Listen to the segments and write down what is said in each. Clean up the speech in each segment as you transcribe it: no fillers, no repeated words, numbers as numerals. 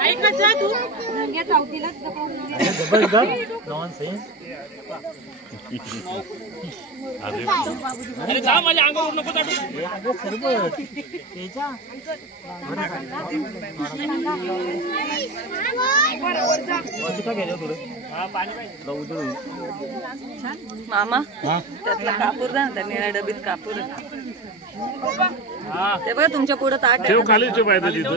ऐकायचं तू घे चौथीला जबरदस्त नॉनसेन्स अरे जा माझ्या अंगावर नको टाकू अगं सरबत तेजा बरोबर जा वरती गेलो थोडं हां पाणी पाहिजे जाऊ मामा त्यातला कापूर ना त्या निळ्या डबीत कापूर हां ते बघा तुमच्या पुढे ताट आहे ठेव खाली ठेव पाहिजे तिथं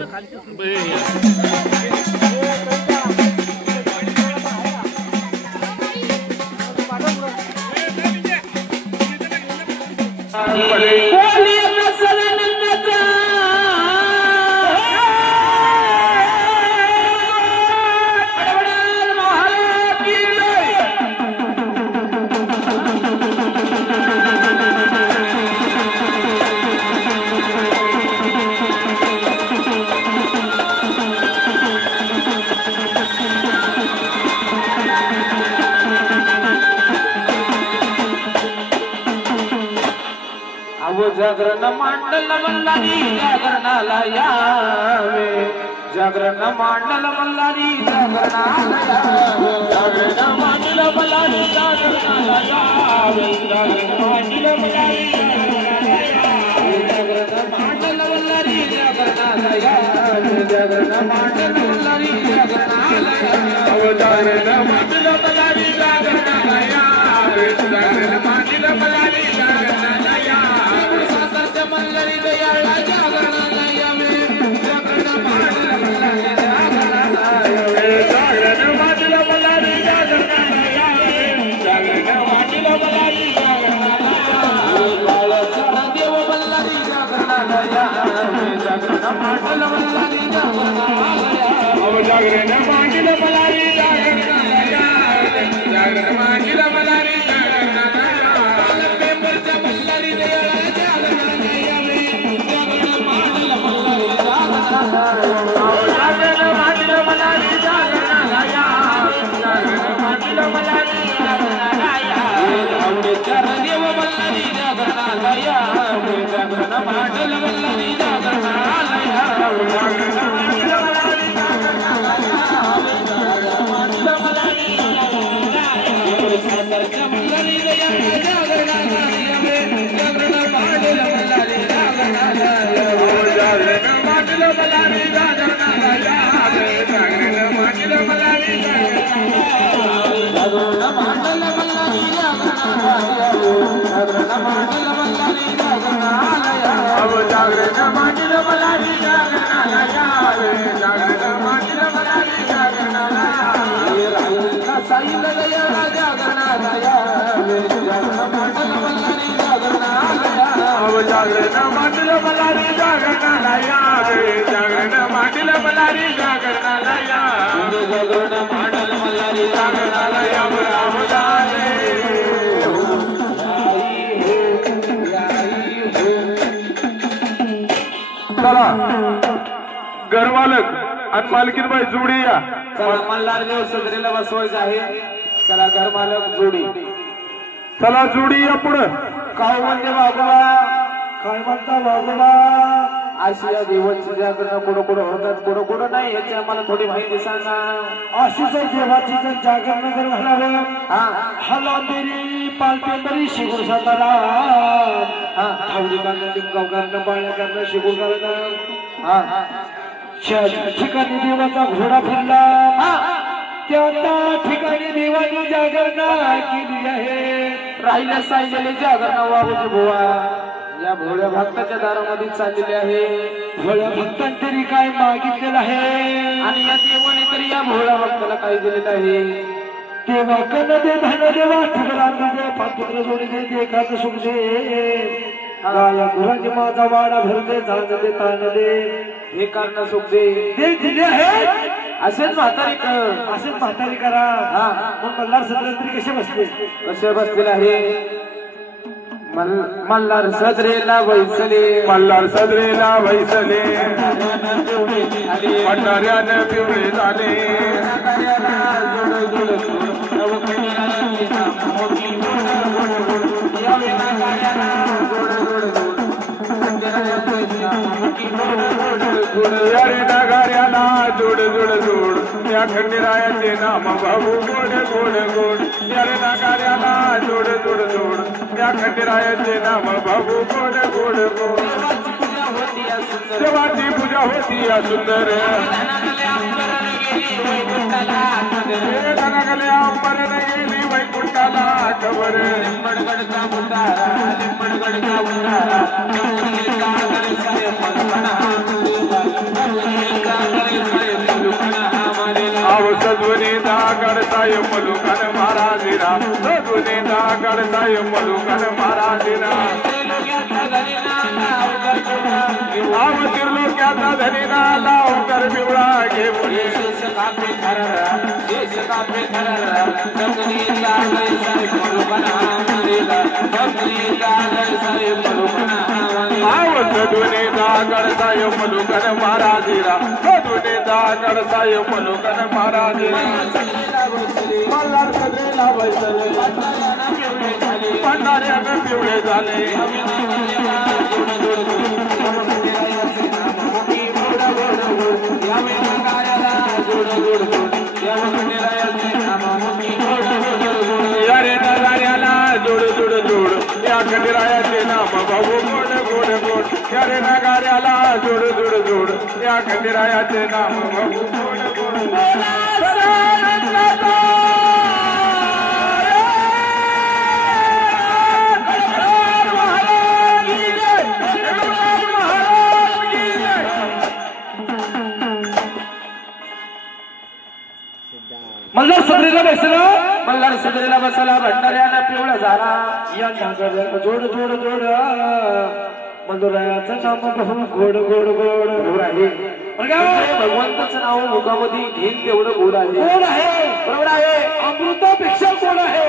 जागरण मांडल मल्हारी जागरणाला यावे जागरण मांडल मल्हारी जागरणाला यावे जागरण मांडल मल्हारी जागरणाला यावे जागरण मांडल मल्हारी जागरण मांडल मल्हारी जागरणाला यावे जागरण मांडल मल्हारी जागरणाला यावे जागरण मांडल मल्हारी जागरणाला यावे जागरण मांडल मल्हारी जागरणाला यावे मल्हारी दयाळा जागरणाला यावे जागरण मांडल मल्हारी जागरणाला यावे जागरण मांडल मल्हारी जागरणाला यावे जागरण मांडल मल्हारी जागरणाला यावे बाळाचा देव मल्हारी जागरणाला यावे जागरण मांडल मल्हारी जागरणाला यावे जागरण मांडल मल्हारी जागरणाला यावे जागरण मांडल मल्हारी जागरणाला यावे पेंबरच्या मल्हारी दयाळा जागरण मांडल मल्हारी जागरणाला यावे जागरण मांडल मल्हारी जागरणाला यावे आवडेच्या देव मल्हारी जागरणाला यावे जागरण मांडल मल्हारी जागरणाला यावे जागरण मांडल मल्हारी जागरणाला यावे जागरण मांडल मल्हारी जागरणाला यावे सातारच्या मल्हारी दयाळा जागरणाला यावे जागरण मांडल मल्हारी जागरणाला यावे जागरण मांडल मल्हारी जागरणाला यावे जागरण मांडल मल्हारी जागरणाला यावे जागरण मांडल मल्हारी जागरणाला यावे जागरण मांडल मल्हारी जागरणाला यावे जागरण मांडल मल्हारी जागरणाला यावे जागरण मांडल मल्हारी जागरणाला यावे राहुलला साईल दयाळा जागरणाला यावे जागरण मांडल मल्हारी जागरणाला यावे जागरण मांडल मल्हारी जागरणाला यावे जागरण मांडल मल्हारी जागरणाला यावे जागरण मांडल मल्हारी जागरणाला यावे चला घरमालक आणि मालकीनबाई जोडी या चला मल्हार देव सदरीला बसवायचं आहे चला घरमालक जोडी चला जोडी या पुढं काय म्हणते बाबूला काय म्हणता बाबूला आशिया देवाची जागरण कुठं कुठं होतात कुठं कुठं नाही याची आम्हाला थोडी माहिती सांगा आशिया देवाची जागरण जर म्हणाल हला मेरी पालते तरी शिगुर सातारा धावडी करणं लिंगाव करणं बाळ्या करणं शिगुर करणं ठिकाणी देवाचा घोडा फिरला त्या ठिकाणी देवानी जागरण केली आहे राहिल्या सायलेली जागरण वाबूजी बुवा या भोळ्या भक्ताच्या दारामध्ये चाललेले आहे भोळ्या भक्तांनी तरी काय मागितलेलं आहे आणि या देवाने तरी या भोळ्या भक्ताला काय दिलेलं आहे देवा कन दे धन देवा ठिकाण दे पात्र जोडी दे एखाद सुख दे गाया गुरांनी माझा वाडा भरते झाड दे तान दे हे कारण सुख दे दिले आहे असेच म्हातारी करा मग मल्हार सदरे तरी कसे बसतील आहे मल्हार सदरेला वैसले पठाऱ्यानं पिवळे झाले नगाऱ्याला जोड त्या खंडेरायाचे नाम भाऊ गोड गोड गोड यारे नागाऱ्याला जोड जोड जोड त्या खंडेरायाचे नाम भाऊ गोड गोड गोड देवाची पूजा होती या सुंदर गणगले अंबरन गेली वैकुंठाला खबर लिंबडगडचा मुंडारा लिंबडगडचा मुंडारा सद्वनेता गडसाय मलुकन महाराजीरा सद्वनेता गडसाय मलुकन महाराजीरा आव त्रिलोक्याचा धनीना लावकर पिवळा घेऊन आव सद्वनेता गडसाय मलुकन महाराजीरा सद्वनेता गडसाय मलुकन महाराजीरा मल्हार सगळेला बैसले भंडाऱ्यानं पिवळे झाले यारे नगाऱ्याला जोड जोड जोड या खंडेरायाचे नाम भाऊ गोड गोड गोड यारे नगाऱ्याला जोड जोड जोड या खंडेरायाचे नाम भाऊ गोड गोड मल्हार सदरीला बसला मल्हार सदरीला बसला भंडाऱ्यानं पिवळा झाला या जोड जोड जोड मधुरायाचं नाम बहु गोड गोड गोड गोड आहे भगवंताचं नाव मुखामध्ये घेईन तेवढं गोड आहे गोड आहे बरोबर आहे अमृतापेक्षा गोड आहे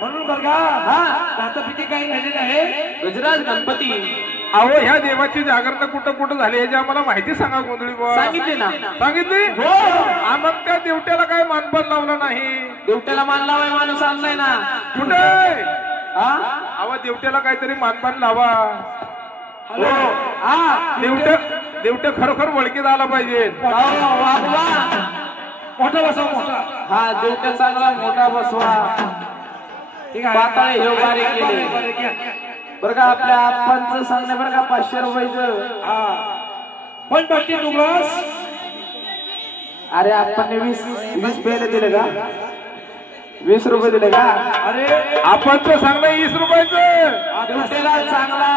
म्हणून बघा हा आता पिती काही झालेलं आहे गजराज गणपती अहो ह्या देवाची जागरण कुठं कुठं झाली याची आम्हाला माहिती सांगा गोंधळी बाबा सांगितली ना सांगितली हो मग त्या देवट्याला काय मानपान लावलं नाही देवट्याला मान लावाय माणूस आणलाय ना कुठे अहो देवट्याला काहीतरी मानपान लावा देवट्या खरोखर वळखीत आला पाहिजे मोठा बसवा मोठा हा देवट्या चांगला मोठा बसवा ठीक आहे पाताळे हे बारीक केले बरं का आपल्या आप्पांचं सांगणं बरं का 500 रुपयाचं पण पट्टी डुग्लास अरे आपण 20 पेले दिले का 20 रुपये दिले का अरे आपणचं सांगणं 20 रुपयाचं देवट्याला चांगला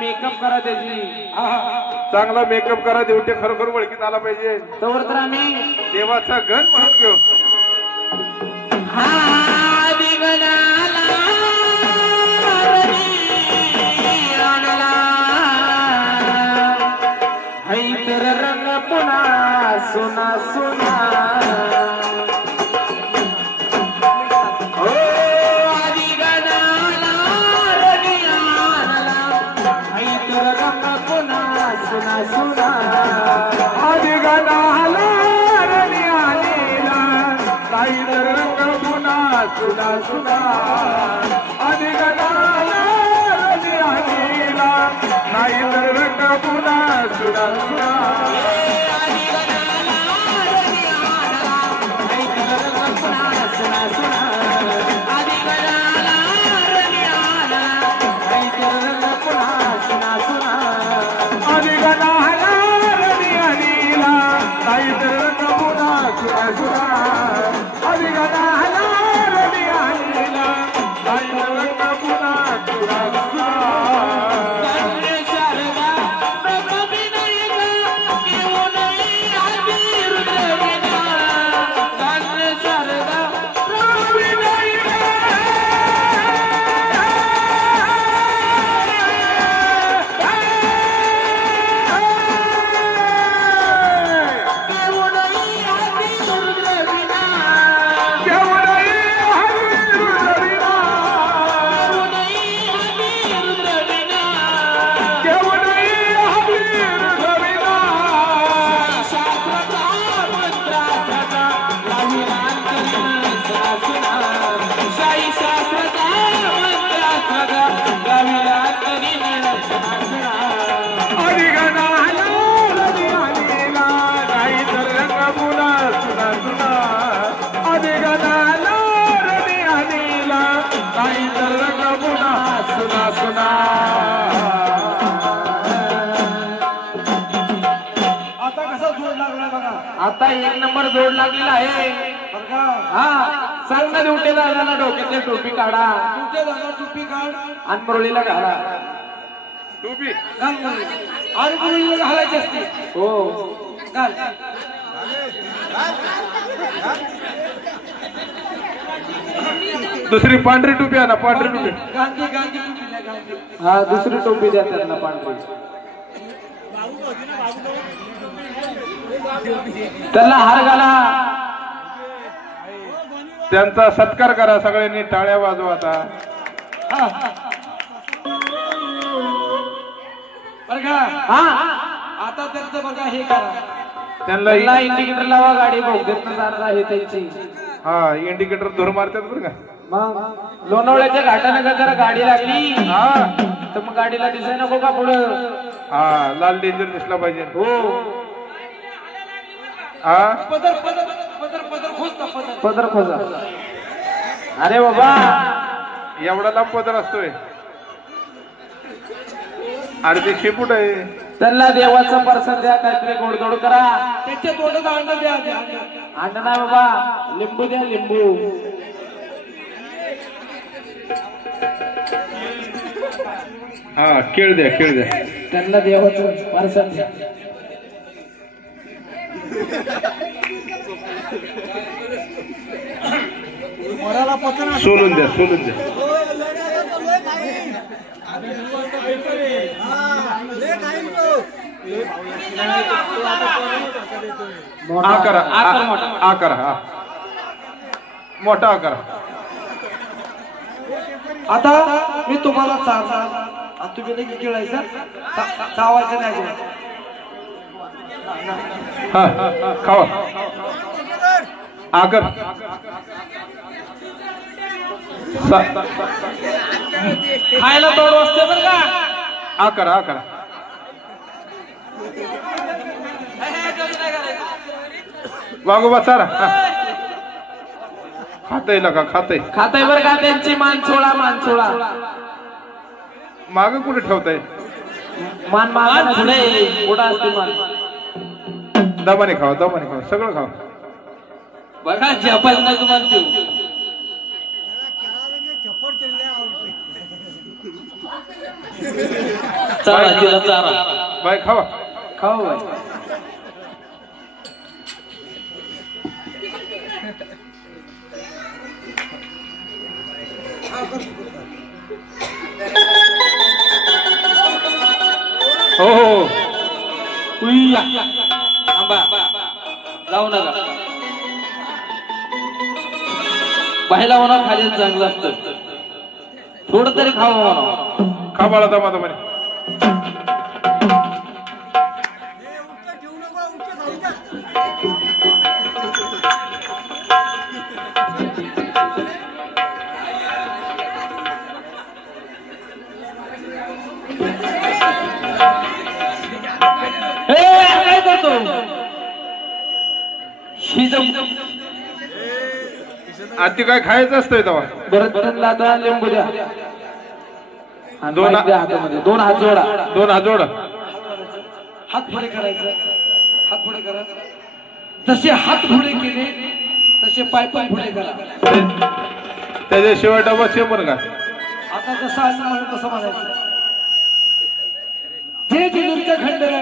मेकअप करा त्याची चांगला मेकअप करा देवटे खरोखर ओळखीत आला पाहिजे तोवर तर आम्ही देवाचा गण म्हणून घेऊ रंग पुन्हा सोना सोना हो आदि गणाला रंग पुन्हा सोना सोना आदि गणाला रंग पुन्हा सोना सोना आदि गणाला नाही तर रंग पुन्हा सुना सुना आता 1 नंबर जोड लागलेला आहे. हा सांग ना उठे दादाला डोक्यातली टोपी काढा. उठे दादा टोपी काढ आणि मुरळीला घाला. टोपी घाल आणि मुरळीला घालायची असते. हो घाल. दुसरी पांढरी टोपी आहे ना, पांढरी टोपी. गांधी गांधी टोपी द्या गांधी. हा दुसरी टोपी द्या त्यांना पांढरी. त्याला हार घाला. त्यांचा सत्कार करा सगळ्यांनी, टाळ्या वाजवा आता. बरं का? हा आता त्यांचं बघा हे करा. त्यांना इंडिकेटर लावा. गाडी बहुतेक आहे त्यांची. हा इंडिकेटर धूर मारतात बरं का. मग लोणावळ्याच्या घाटाने जरा गाडी लागली हा तर मग गाडीला दिसाय नको का पुढं. हा लाल डेंजर दिसला पाहिजे. हो हा पदर पदर पदर पदर खोजता पदर खोजा. अरे बाबा एवढा लांब पदर असतोय. अरे ते शेपूट आहे. त्यांना देवाचं परसाद द्या. काहीतरी गोडधोड करा. त्याच्या तोंडात अंड द्या. अंड नाही बाबा, लिंबू द्या लिंबू. हा खेळ द्या खेळ द्या. त्यांना देवाचं परसाद द्या. सोलून द्या सोलून द्या. आकार आकार हा मोठा आकार. आता मी तुम्हाला चालणार. तुम्ही नाही खेळायचं, चावायचं नाही. हा खावा आकार. खायला तोड वाजते बरं का. आकार आकार. वागोबा चारा खातय का खातय बरं का. त्यांची मानसोळा मानसोळा माग कुठे ठेवताय. मान मान पुढं असते मान. दमाने खावा दमाने खावा सगळं खावा. बघा झपायला नको म्हणतो. चारा तिला चारा. बाय खावा खाऊ बाय. हो हो उय्या थांबा जाऊ नका. बाहेला होणार खाली चांगलं असतं. थोडं तरी खावं म्हणा. खा बाळा दमा दमाने. काय करतो. आधी काय खायचं असतंय तेव्हा. बरं त्यांना आता लिंबू द्या. दोन हातामध्ये 2 हात जोडा. 2 हात जोड. हात पुढे करायचं. हात पुढे करा. जसे हात पुढे केले तसे पाय पण पुढे करा. त्याच्याशिवाय डबा चेंबर का. आता जसं असं म्हणत तसं म्हणायचं. जे जिजूंच्या खंडर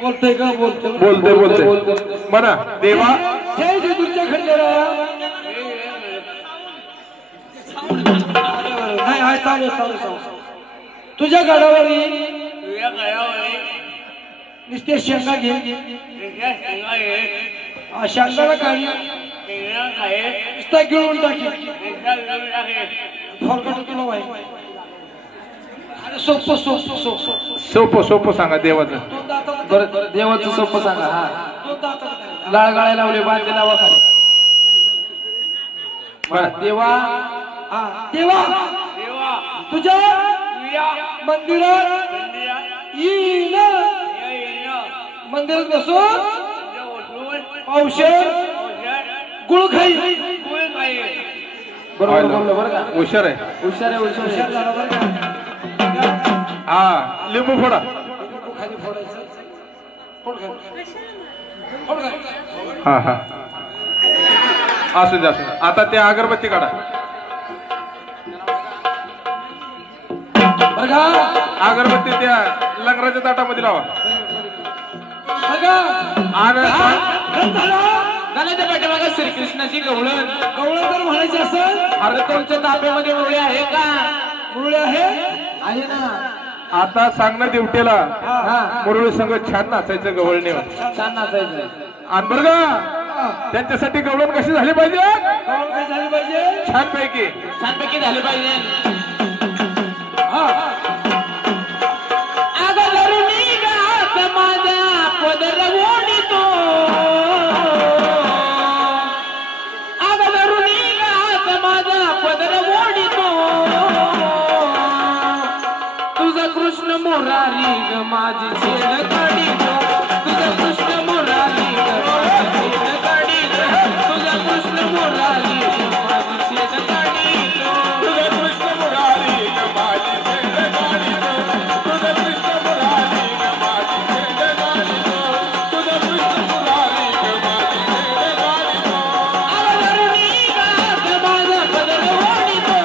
बोलतोय का बोलतोय बोलतोय म्हणा देवा. जय जिजूंच्या खंडर नाही आहे. चालू चालू. तुझ्या गडावर नुसते शेंगा घे. शेंगाला काढी नुसता गिळून टाकी. फॉरकट तुला वाईट. सोपं सोपं सोपं सोपं सोपं सांगा देवाचं. बरं देवाचं सोपं सांगा. हा लाळ गाळे लावले बांधले लावा खाली. देवा हा देवा तुझ्या मंदिरात येईन. मंदिरात बसून पावशेर गुळ खाई. बरोबर बोललो बरं का. हुशार आहे हुशार आहे हुशार झाला बरं का. हा लिंबू फोडा. खाली फोडायचं. हा हा असू दे असू दे. आता त्या अगरबत्ती काढा. अगरबत्ती त्या लंगराच्या ताटामध्ये लावा. गाण्याच्या पाठीमागे श्रीकृष्णाची गवळण जर म्हणायची असेल अरे तुमच्या ताब्यामध्ये मुरळी आहे का? मुरळी आहे ना. आता सांगणं ड्युटीला मुरळी संघ छान नाचायचं गवळणे. छान नाचायचं. आणि बरं का त्यांच्यासाठी गवळण कशी झाली पाहिजे? झाली पाहिजे छानपैकी झाली पाहिजे. मुरारी ग माझी छेड काढी तुझा कृष्ण मुरारी ग माझी छेड काढी तुझा कृष्ण मुरारी ग माझी छेड काढी तुझा कृष्ण मुरारी ग माझी छेड काढी तुझा कृष्ण मुरारी ग माझी छेड काढी तुझा कृष्ण मुरारी ग माझी छेड काढी अवधरुणी गात माझा बदल ओढितो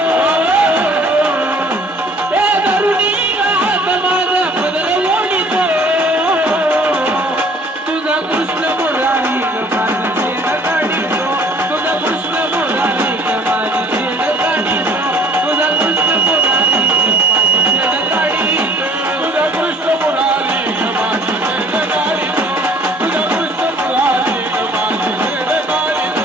हे धरुणी माझा बदल ओढितो तुझा कृष्ण मुरारी ग माझी छेड काढितो तुझा कृष्ण मुरारी ग माझी छेड काढितो तुझा कृष्ण मुरारी ग माझी छेड काढितो तुझा कृष्ण मुरारी ग माझी छेड काढितो तुझा कृष्ण मुरारी ग माझी छेड काढितो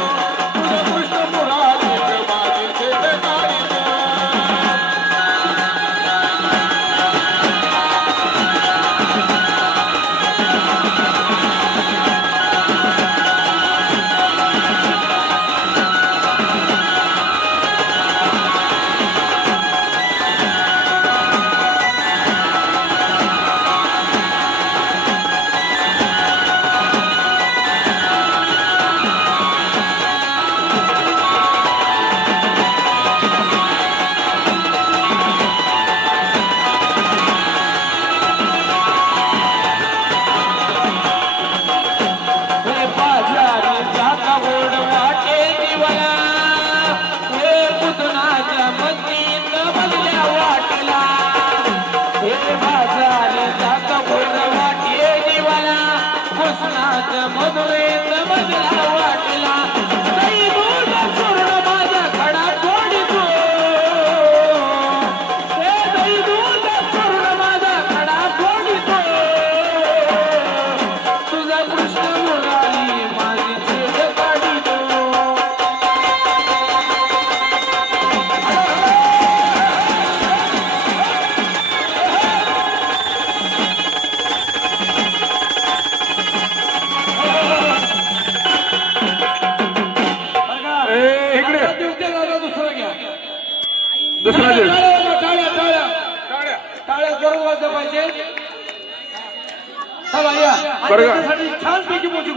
तुझा कृष्ण मुरारी ग माझी छेड काढितो. दुसरा दिवस टाळ्या करून वाजल्या पाहिजे. चला या छानपैकी मोजी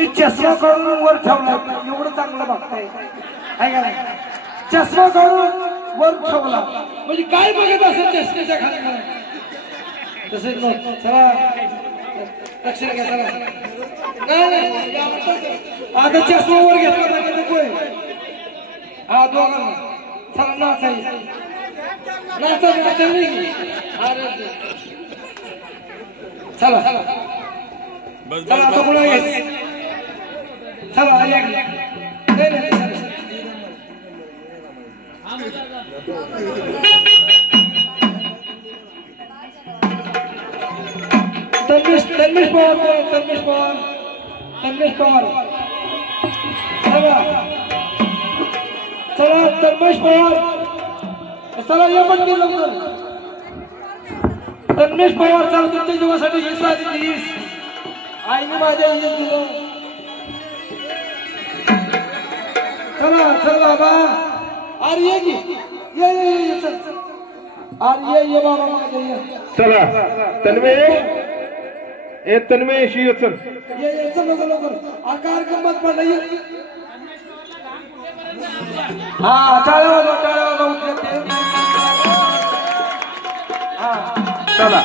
तुम्ही चष्मा काढून वर ठेवला एवढं चांगलं बघताय काय का चष्मा काढून वर ठेवला म्हणजे काय बघत असेल चष्म्याच्या खाली तसे चला लक्ष घ्या चला नाही आता चष्मा वर घेतला नकोय हा दोघांना चला नाचायचं चला चला चला आता पुढे चला तन्मेश पवार चला तन्मेश पवार चला या पण केलं लवकर तन्मेश पवार चला तुमच्या जीवासाठी हीच आली हीच आईने माझ्या हीच दिलं चला चल बाबा अरे ये की ये चल अरे ये बाबा माझ्या ये चला तन्मेश ये चल ये चल लवकर आकार गंमत पडला ये हा टाळ्या वाजवा उठले ते हा चला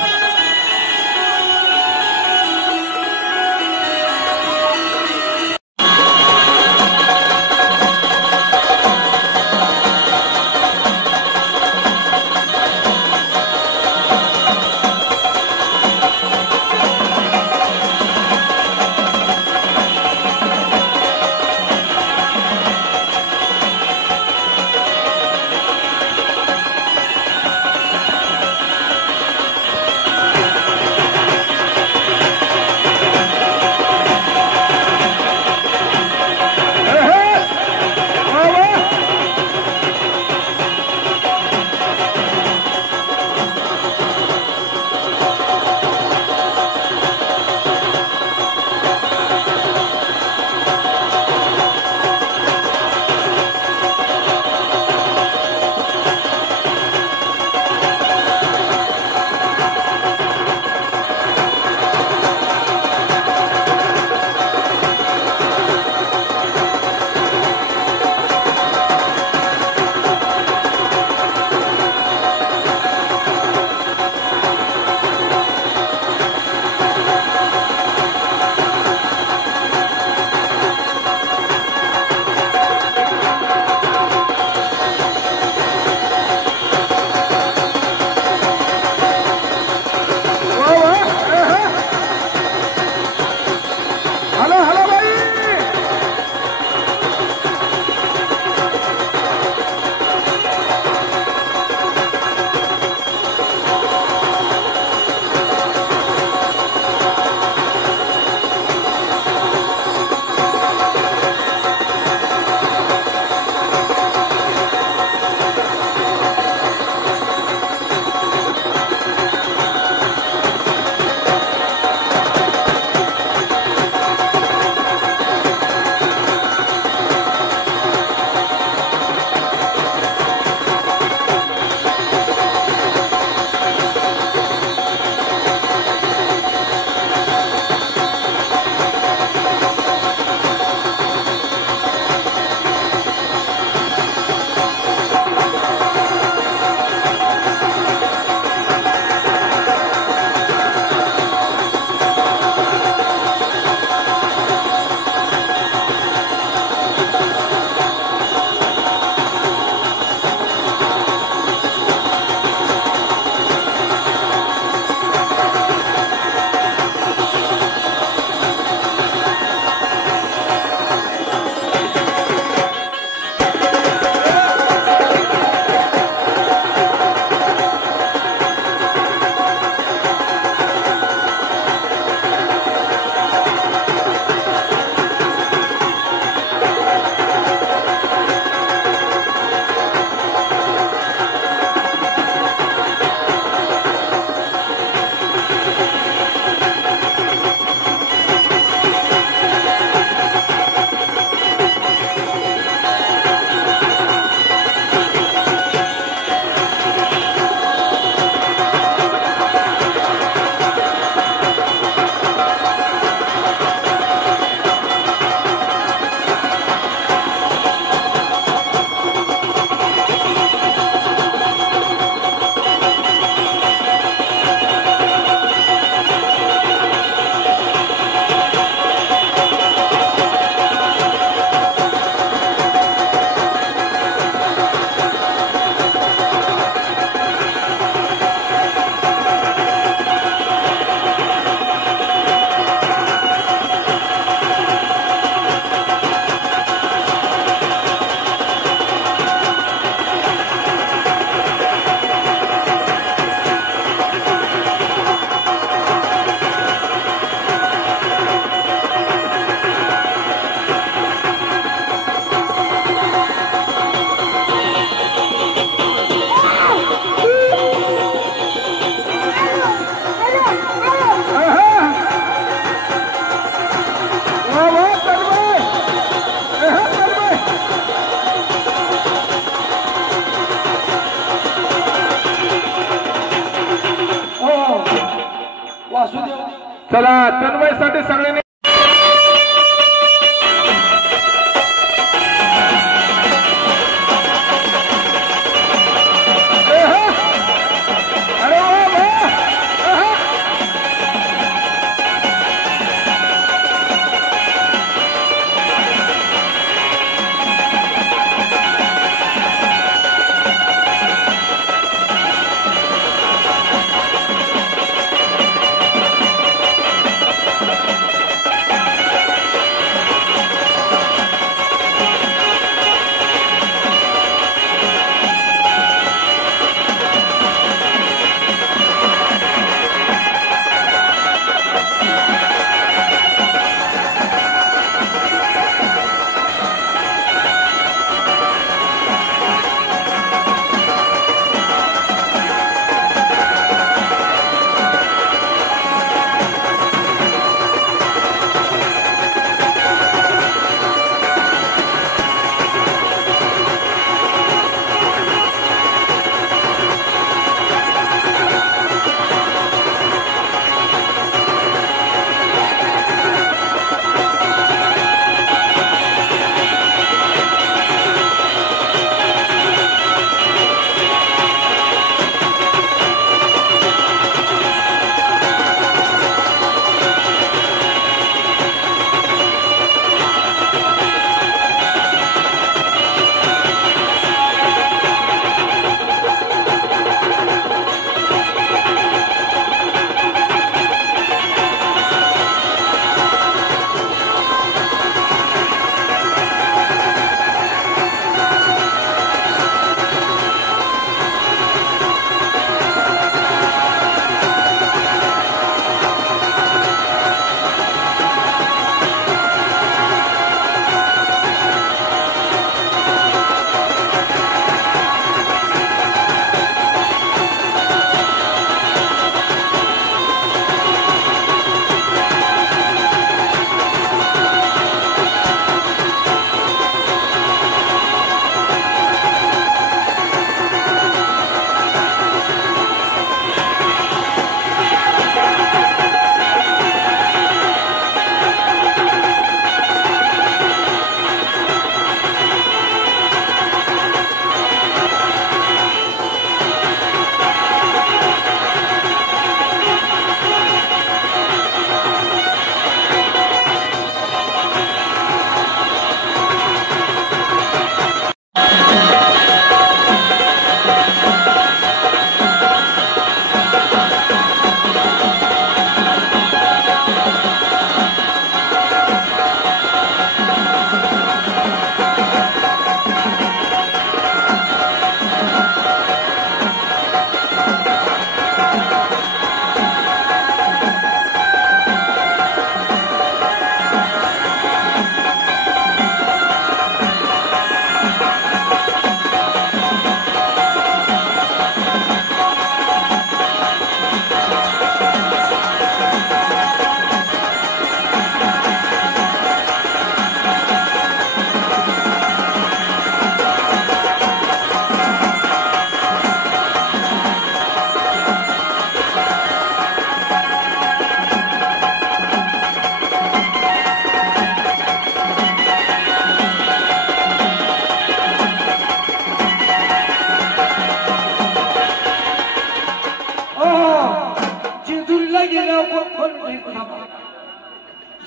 चला तन्मयसाठी सगळ्यांनी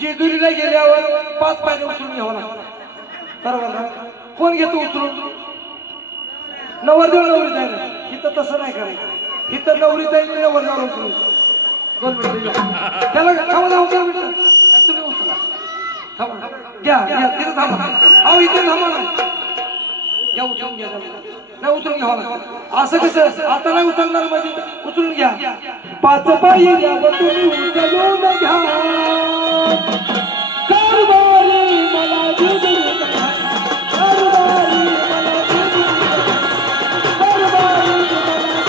जेजुरीला गेल्यावर 5 पायऱ्या उचलून घ्यावं लागतं. बरोबर ना? कोण घेतो उचलून? नवरदेव नवरी जायला. इथं तसं नाही करायचं. इथं नवरी जाईल नवरदेव उचलून. 2 मिनिटं त्याला थांबा जाऊ द्या मिनिटं. तुम्ही उचला. थांबा. घ्या तिथं थांबा. अहो इथे थांबा ना. घ्या उचलून घ्या. नाही उचलून घ्यावं लागतं. असं कसं? आता नाही उचलणार म्हणजे उचलून घ्या. 5 पायी द्यावं तुम्ही उचलून घ्या. कारभारी मला जेजुरी कारभारी मला जेजुरी कारभारी मला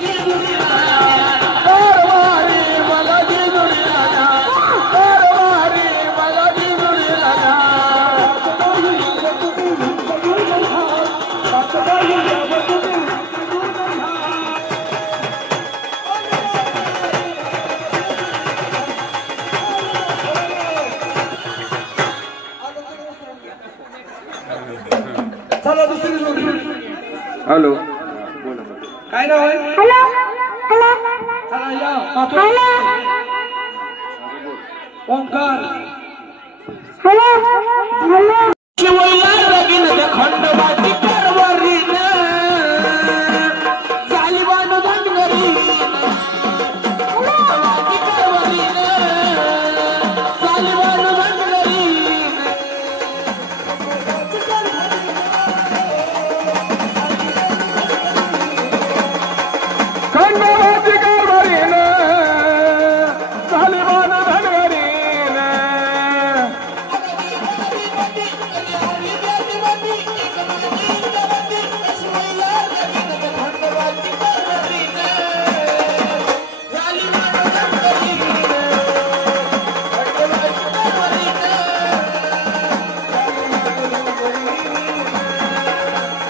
जेजुरी कारभारी मला जेजुरी कारभारी मला जेजुरी कारभारी मला जेजुरी बोला दुसरी जोडी. हॅलो काय नाव आहे? चला या ओंकार शिवला लगीन खंडवाची कारवारीन जालिबान धनगरी खंडवाची कारवारीन जालिबान धनगरी खंडवाची कारवारीन जालिबान धनगरीन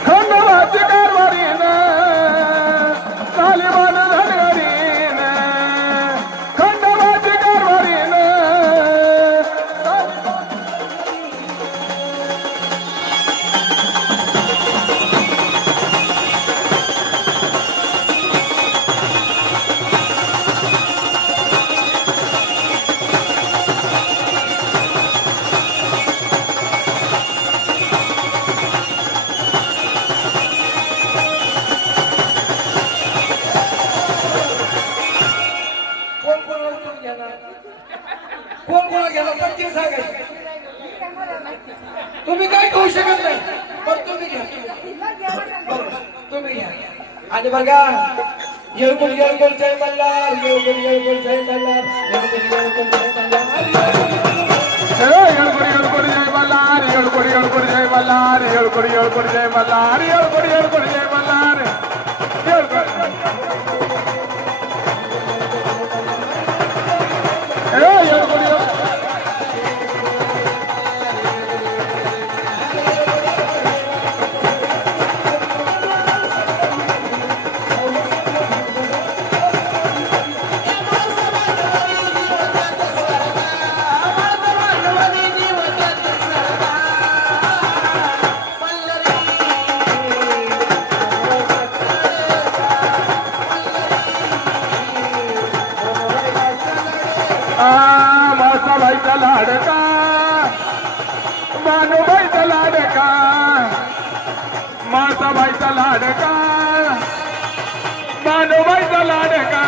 खंडवाची कारवारीन तालिबान धनगरीन खंडवाची कारवारीन कोण कोणा गेला पटकन सांगायचं. तुम्ही काय करू शकत नाही पण तुम्ही घ्या तुम्ही घ्या. आणि बघा येळकोट येळकोट जय मल्हार येळकोट येळकोट जय मल्हार येळकोट येळकोट जय मल्हार येळकोट येळकोट जय मल्हार येळकोट येळकोट जय मल्हार येळकोट येळकोट जय मल्हार येळकोट येळकोट जय मल्हार येळकोट मासाबाईचा लाडका मानूबाईचा लाडका मासाबाईचा लाडका मानूबाईचा लाडका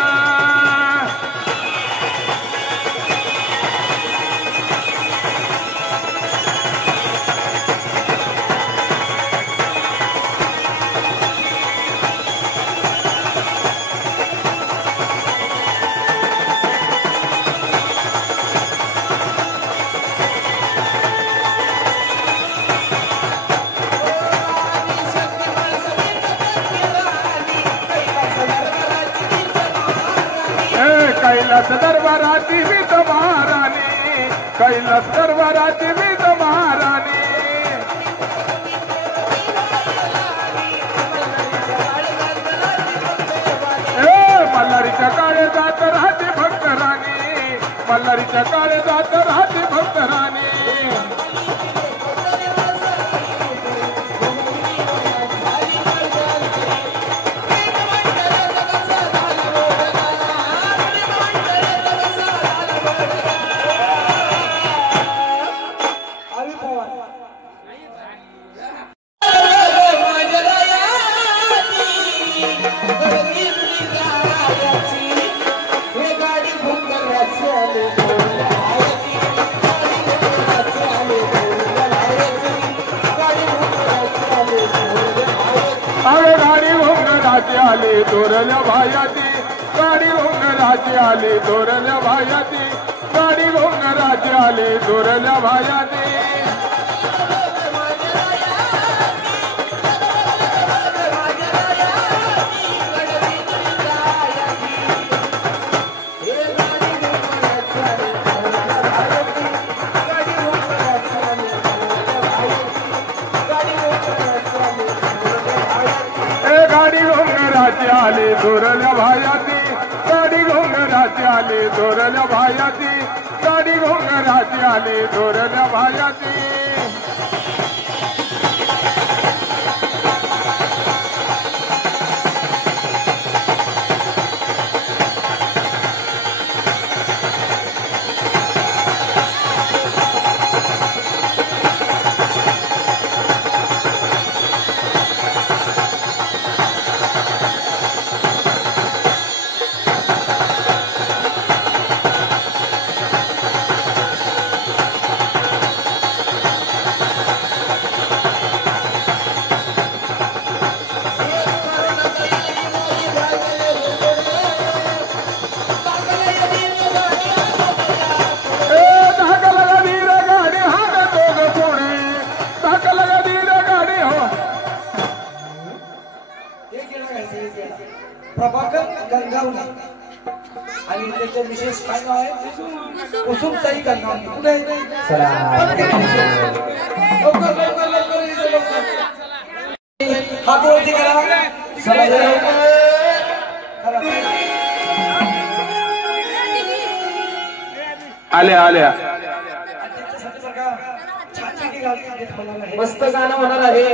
कैलास दरबाराची वीज महाराणी कैलास दरबाराची वीज महाराणी मल्हारीच्या काळे जात राहते भक्त राणी मल्हारीच्या काळे जात राहते भक्त राणी आली तोरल्या भायाची गाडी घोंगराची आली तोरल्या भायाची गाडी घोंगराची आली तोरल्या भायाची आली तोरल्या भायाची गाडी घोंगराची आली तोरल्या भायाची गाडी घोंगराची आली तोरल्या भायाची त्याचं विशेष काय नाव आहे कुसुम ताई का नाव कुठे चला लवकर लवकर लवकर हात वरती करा चला लवकर आल्या आल्या मस्त गाणं होणार आहे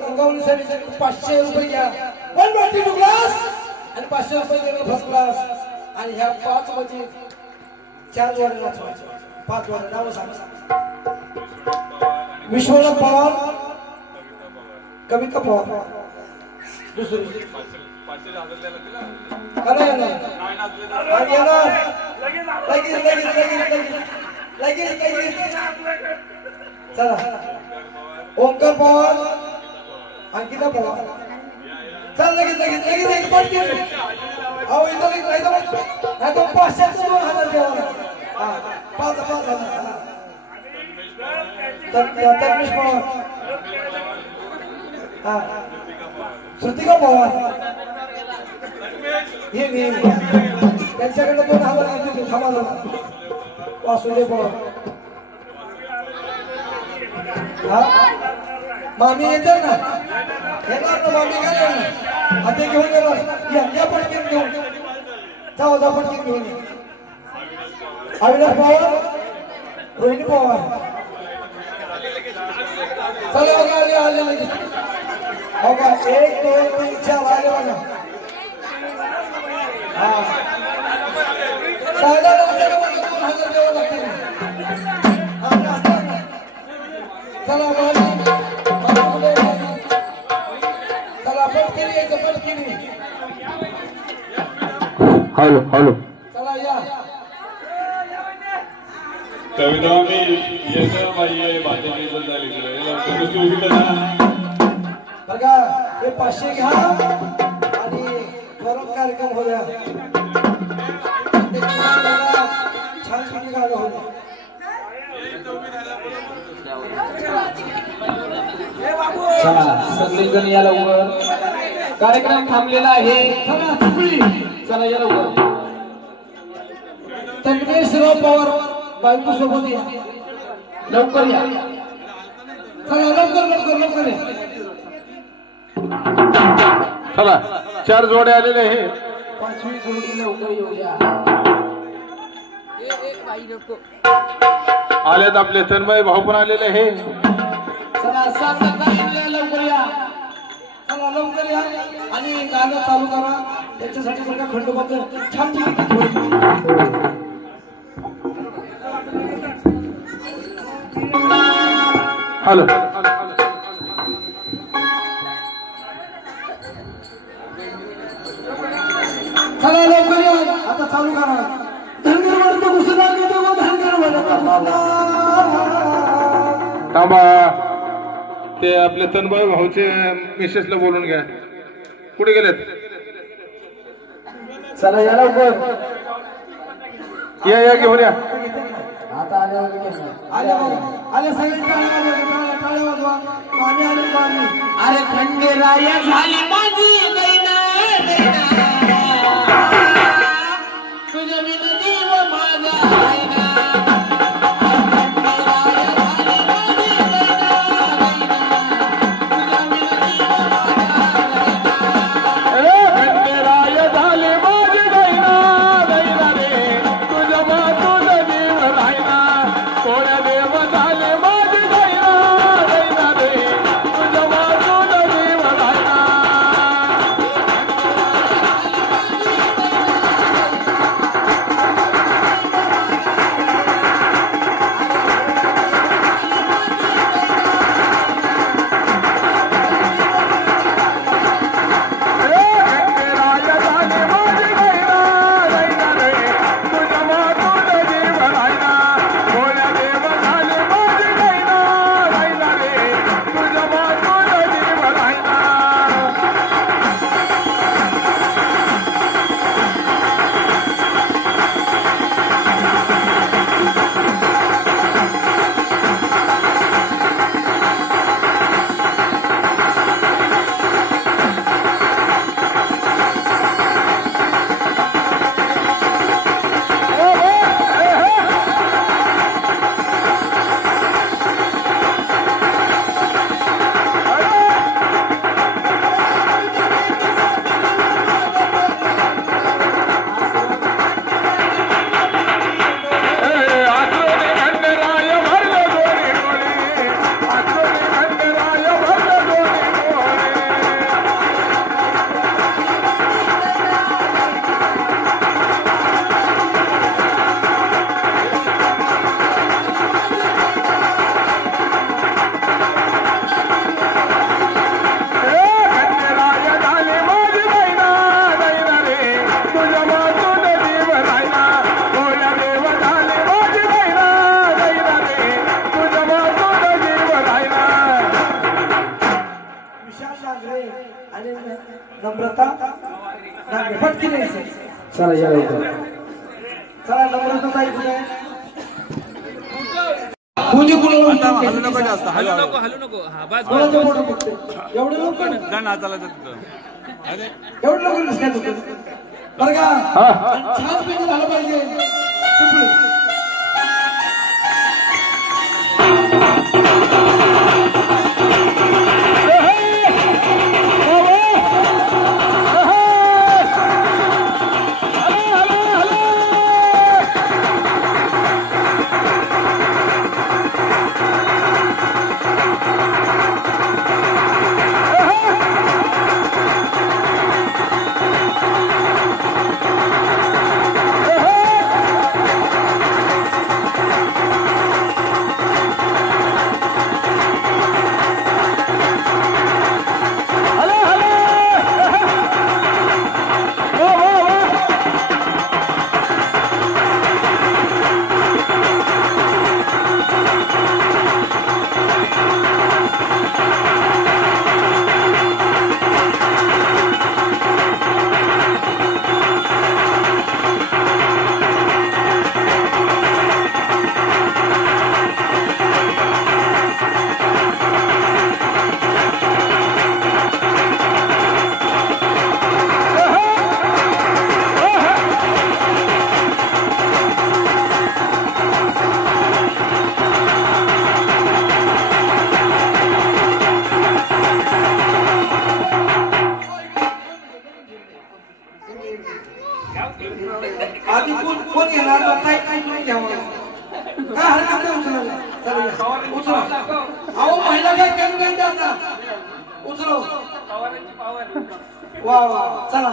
गंगावलीसाठी 500 रुपये घ्या. 120 टू ग्लास आणि 500 रुपये देणार फर्स्ट क्लास. आणि ह्या 5 मध्ये 4 जोड्या वाचवायच्या. 5 जोड्या नाव सांगा. विश्वनाथ पवार, कविता पवार, दुसरी चला. ओंकार पवार, अंकिता पवार. चल लगेच लगेच लगेच लगेच पटकन. अहो इथं लगेच नाही तर 500 चे 2000 द्यावा. 5,000. तन्मेश पवार, श्रुतिका पवार, हे त्यांच्याकडे 2000 घेतले. थांबा वासुदेव पवार. मामी येते ना, येणार ना मामी. काय येणार आता घेऊन येणार. या पटकन घेऊन जाऊ. पटकन घेऊन ये. अविनाश पवार, रोहिणी पवार. चला आले आले लगेच. हो का 1 2 3 4 आले बघा. चला चला पटकन यायचं पटकन. Hello hello. चला या. कविता मी येतो बाई भाषेची झाली बघा हे 500 घ्या आणि जोरात कार्यक्रम होऊया. छान पैकी गाणं होतं. चला सगळेजण या लवकर. कार्यक्रम थांबलेला आहे. चला या लवकर. तन्मेशराव पवार बायको सोबत या. लवकर या. चला लवकर लवकर लवकर या. चला 4 जोडे आलेले आहे. 5वी जोडी लवकर येऊ द्या. आलेत आपले तन्मय भाऊ पण आलेले आहे. चला 7 या लवकर या. चला लवकर या आणि गाणं चालू करा. त्याच्यासाठी बघा खंडोबाचं छान पैकी हॅलो. चला लवकर या. आता चालू करा. धनगर वर्ग घुसला की तेव्हा धनगर वर्ग थांबा. ते आपले तन्मय भाऊचे मिसेसला बोलून घ्या. कुठे गेलेत? चला या लवकर. या घेऊन या. आता आल्यावर आले आले सगळे टाळ्या वाजवा. मामी आले मामी. अरे खंडेराय झाली माझी दैना दैना. तुझ्या बिना देव माझा दैना. आणि नम्रता फटकी नाही चला या लवकर चला नम्रता ताई कुठे कोणी कोणाला हलू नको जास्त हलू नको हा बस एवढं लवकर गाणं हाताला अरे एवढं लवकर कसं काय होतं बरं का छान पैकी झालं पाहिजे आधी कोण येणार ताई ताई तुम्ही घ्यावं काय हरकत नाही उचला अहो महिला काय कमी नाही आता उचलो वा वा चला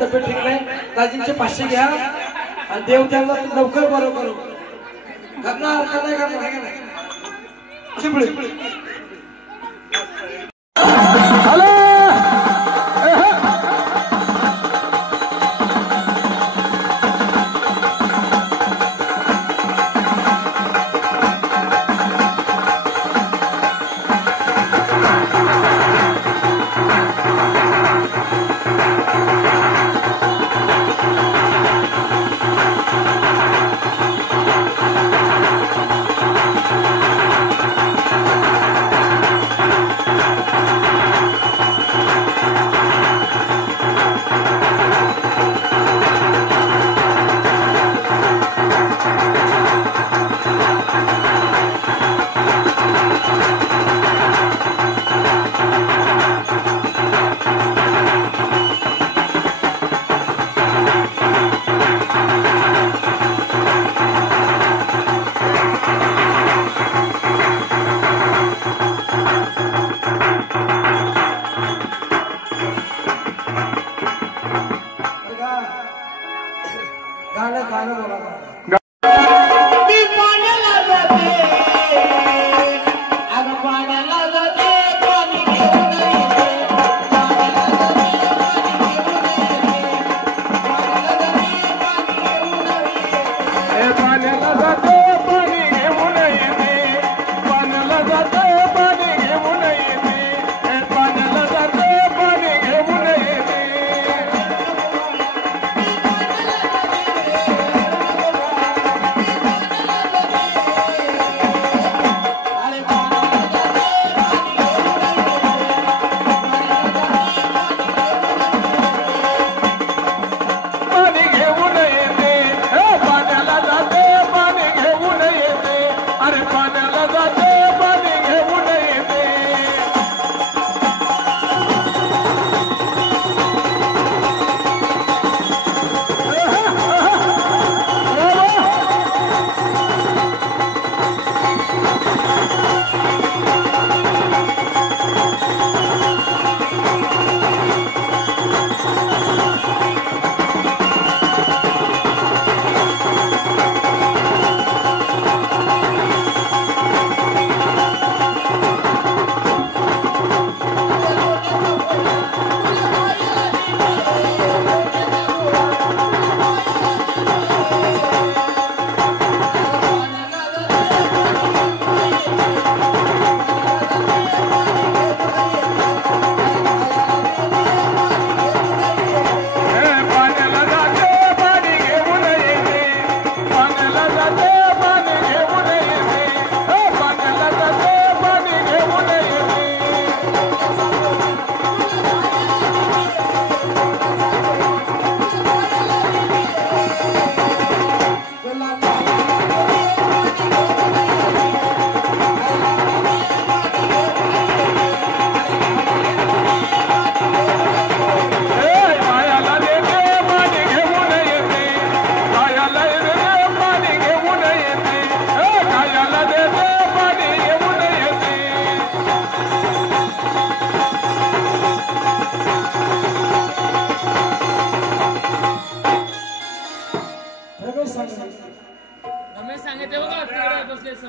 तब्येत ठीक नाही दाजींचे 500 घ्या आणि देव त्यांना लवकर बरं करू करणार चिपळी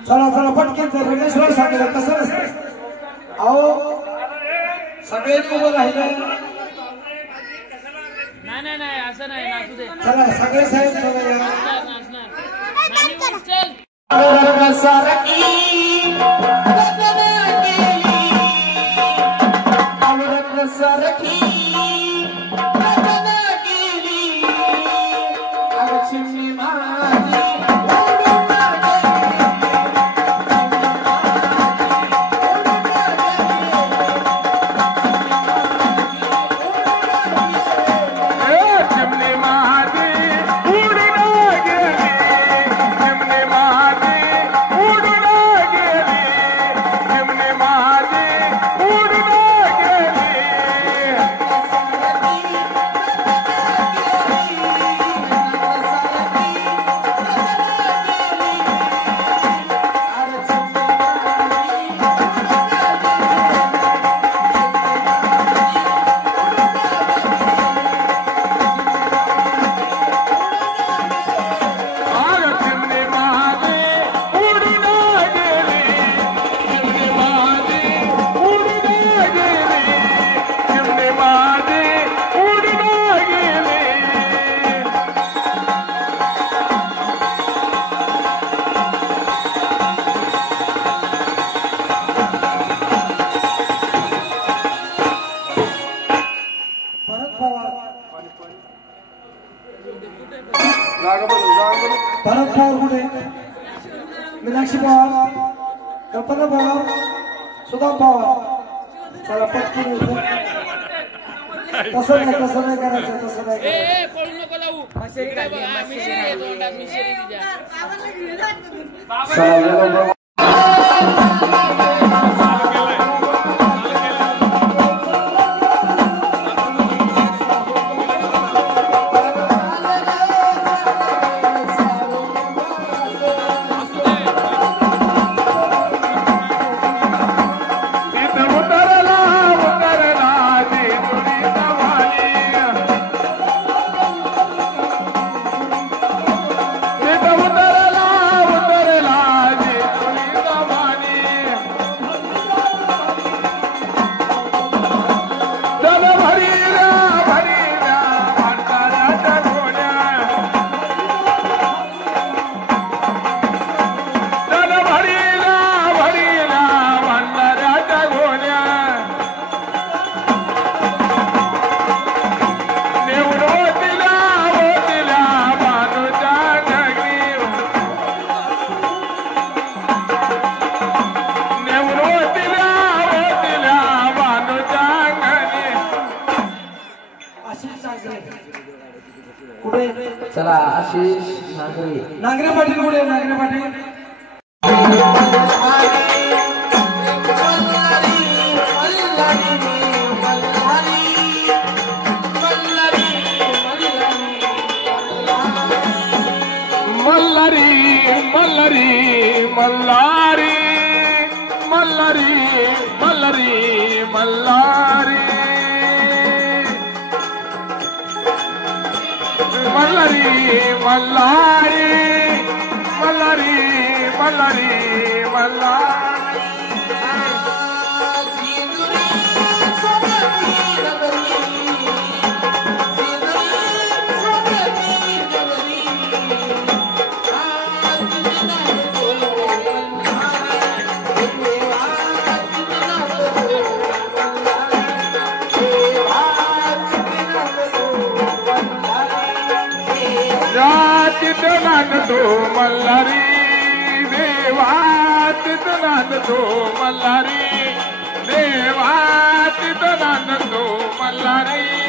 चला चला पटकन ते रमेश्वर सांगितलं कसं नसतं अहो सगळ्यांनी उभं राहिलं नाही असं नाही नाचू दे चला सगळे साहेब चला भरत पवार कुठे मीनाक्षी पवार कल्पना पवार सुदाम पवार चला पटकन तसं नाही करायचं तसं नाही चला आशिष नांगरे पाटील कुठे नांगरे पाटील तो मल्हारी देवात तो मल्हारी देवात तो मल्हारी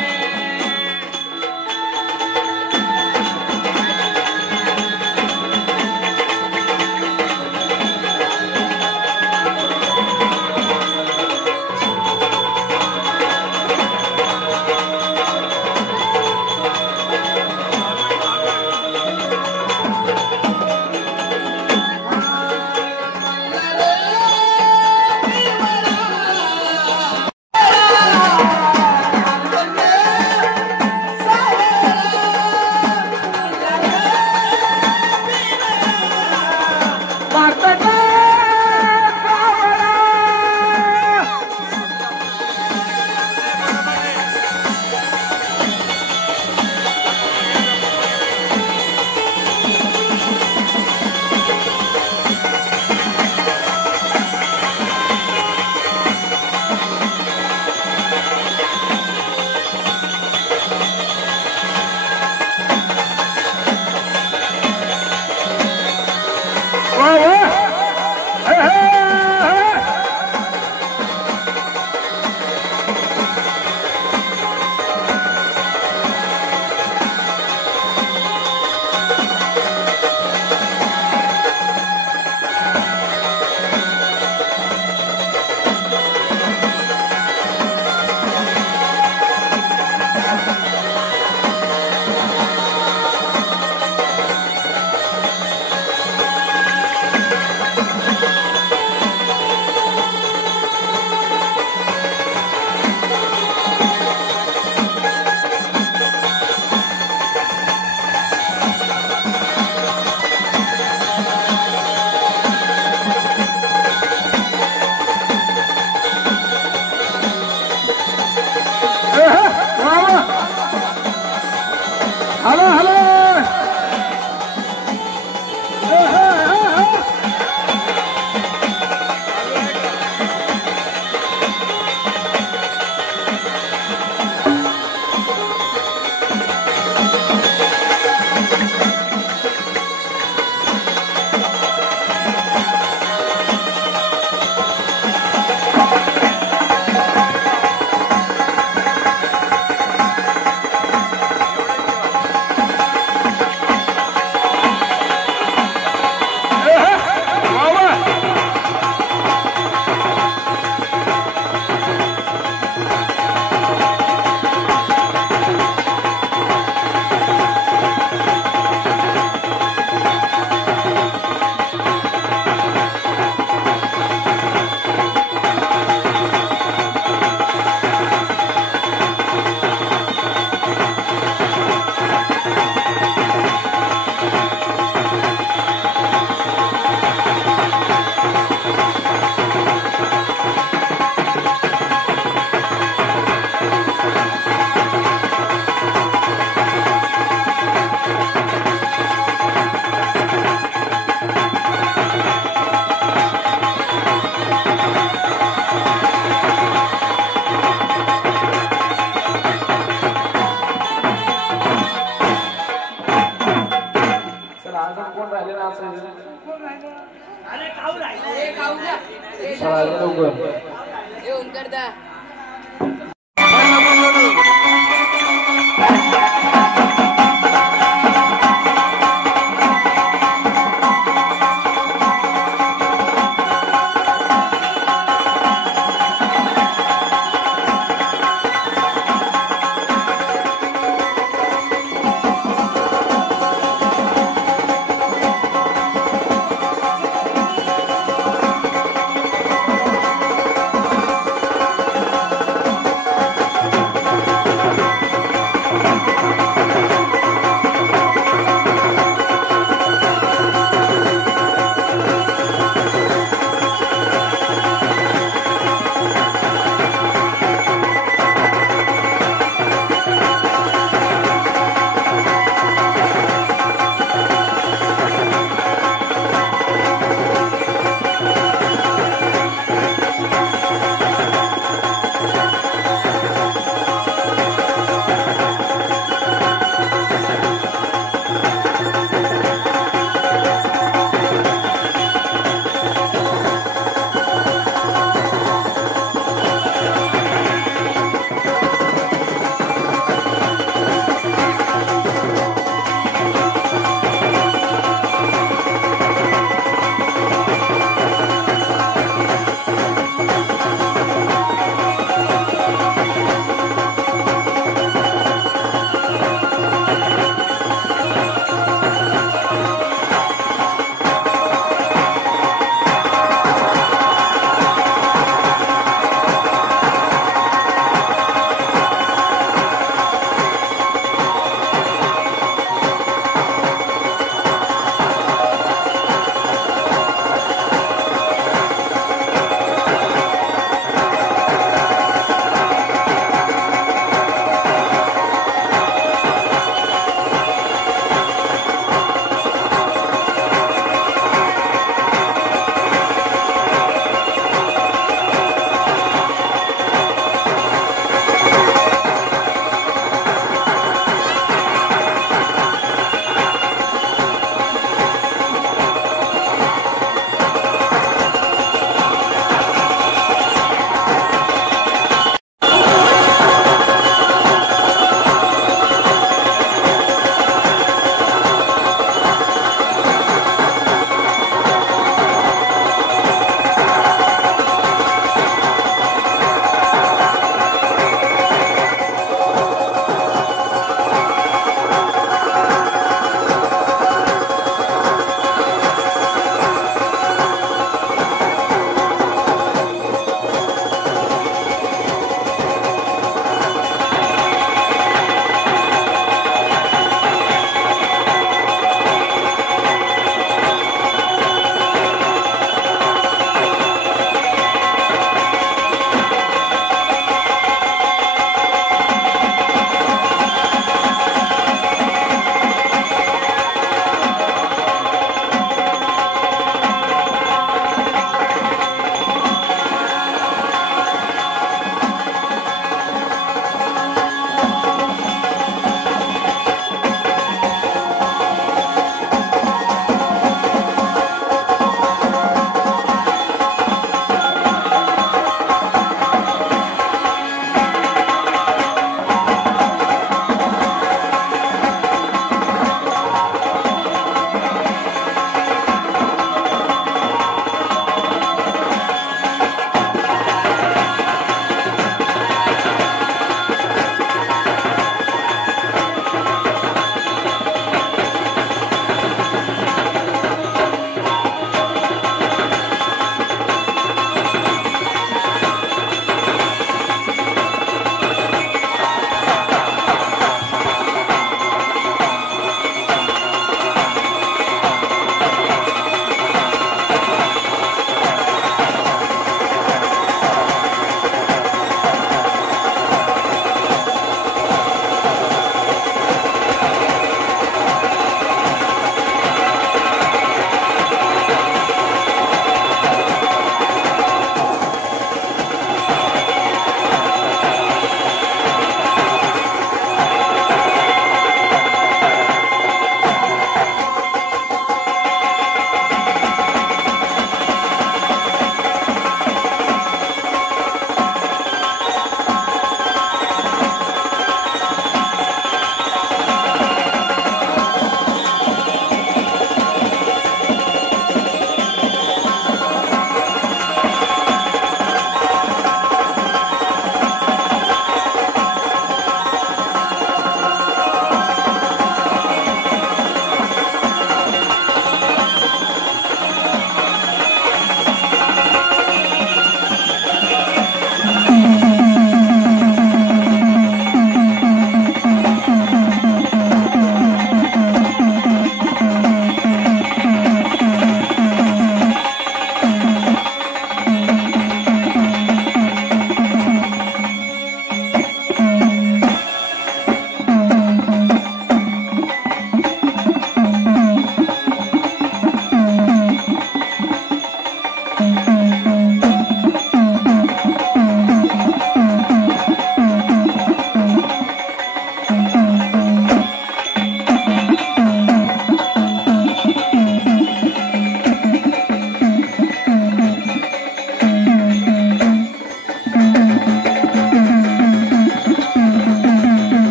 येऊन करता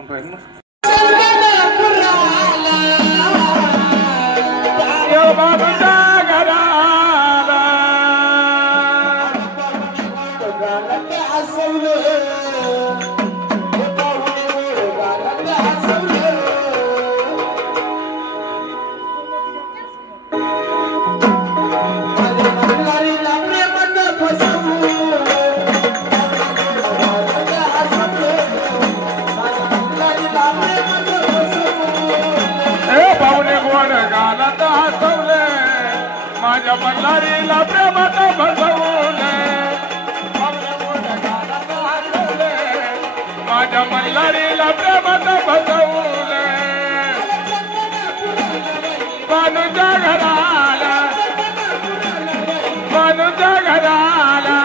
आपण राहील ना माझ्या मल्हारीला प्रेमात बसवले माझ्या मल्हारीला प्रेमात बसवले मानूच्या घराला मानूच्या घराला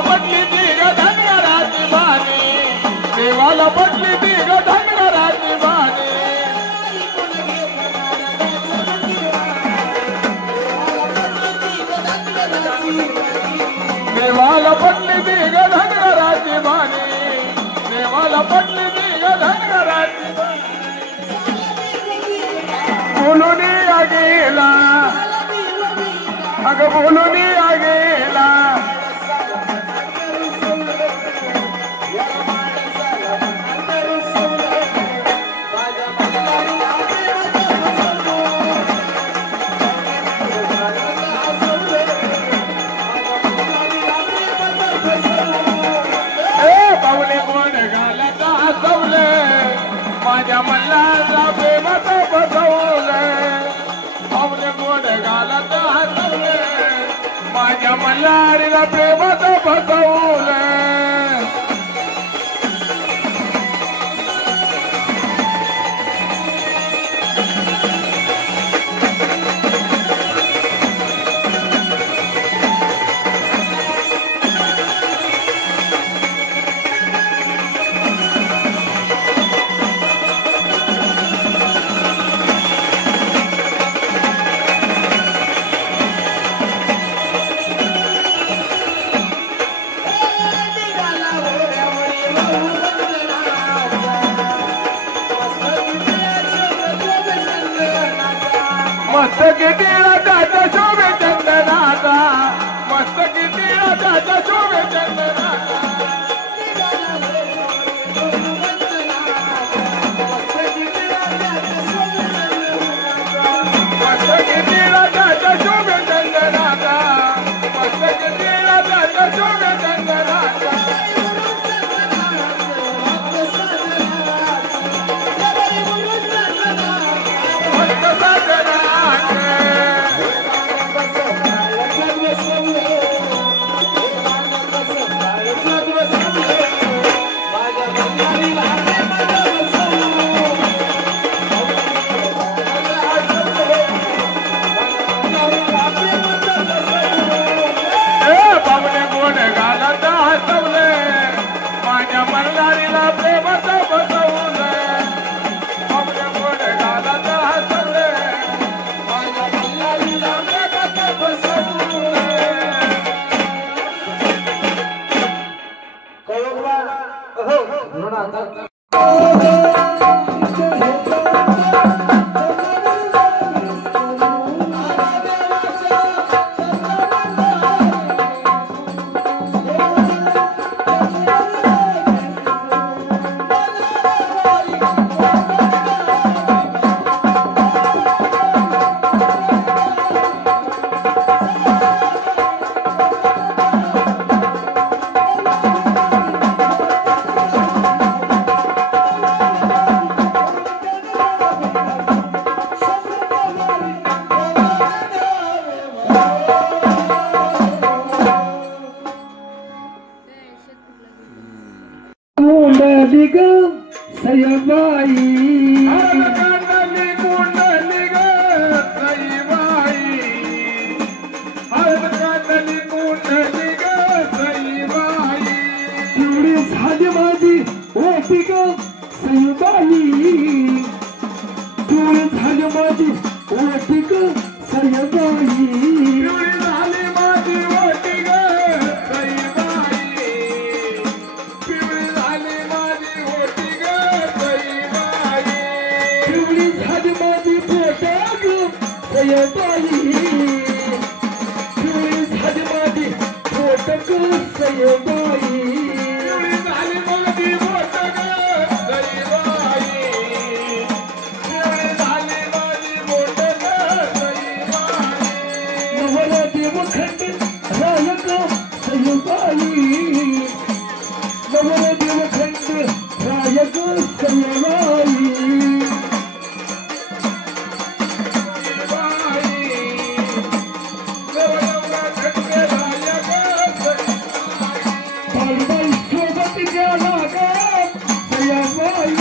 पटली ती धनगराची बाणी देवाला पटली ती धनगराची बाणी देवाला पटली ती धनगराची बाणी देवाला पटली ती धनगराची बोलून या गेला अगं बोलून या गेला माझ्या मल्हारला प्रेमात बसवले पावले गोड घालत हसवले माझ्या मल्हारीला प्रेमात बसवले मस्तकी टिळकाच्या शोभे चंदनाचा मस्तकी टिळकाच्या शोभे चंदनाचा मस्तकी टिळकाच्या शोभे चंदनाचा मस्तकी टिळकाच्या शोभे चंदनाचा माझ्या मल्हारीला प्रेमात बसवले पावले गोड घालत हसवले माझ्या मल्हारीला प्रेमात बसवले राहतात. कुंडली ग सयबाई कुंडली कुंडली ग सईबाई कुंडली कुंडली ग सईबाई पिवळी झाली माझी ओटी ग सयबाई पिवळी झाली माझी ओटी ग सयबाई पिवळी झाली माझी ओटी ग सईबाई पिवळी झाली माझी ओटी ग सईबाई पिवळी झाली माझी पोटा ग सयबाई पिवळी झाली माझी पोट ग सयबाई पिवळी झाली माझी ओट ग सईबाई पिवळी झाली माझी ओट ग सईबाई नवरा देवखंड रायक सयबाई नवरा देवखंड रायक सयबाई बालबाई सोबत गेला ग सयबाई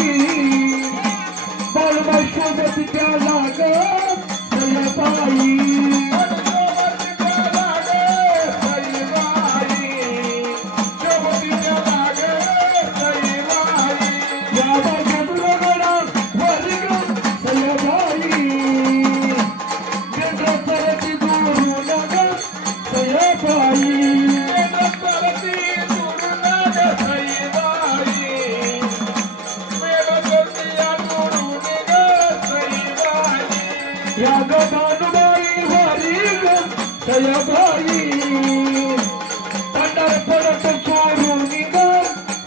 बालबाई सोबत गेला ग सयबाई सयबाई पंढर पडत चोरून ग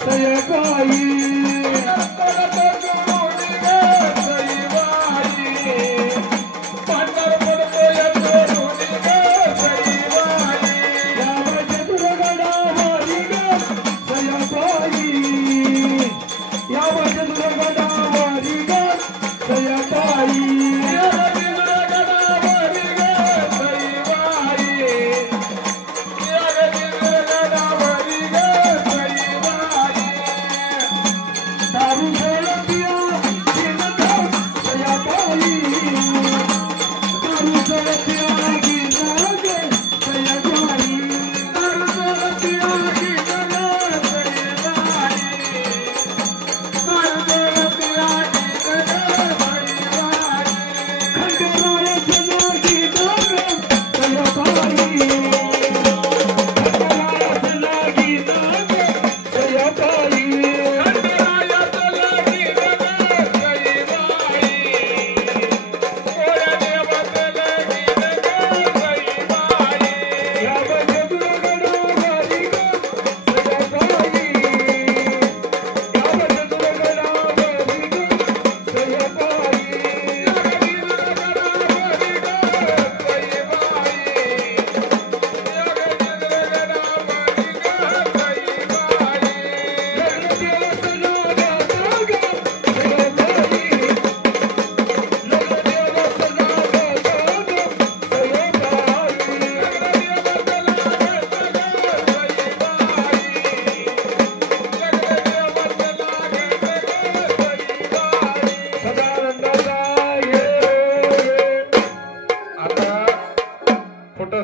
सयबाई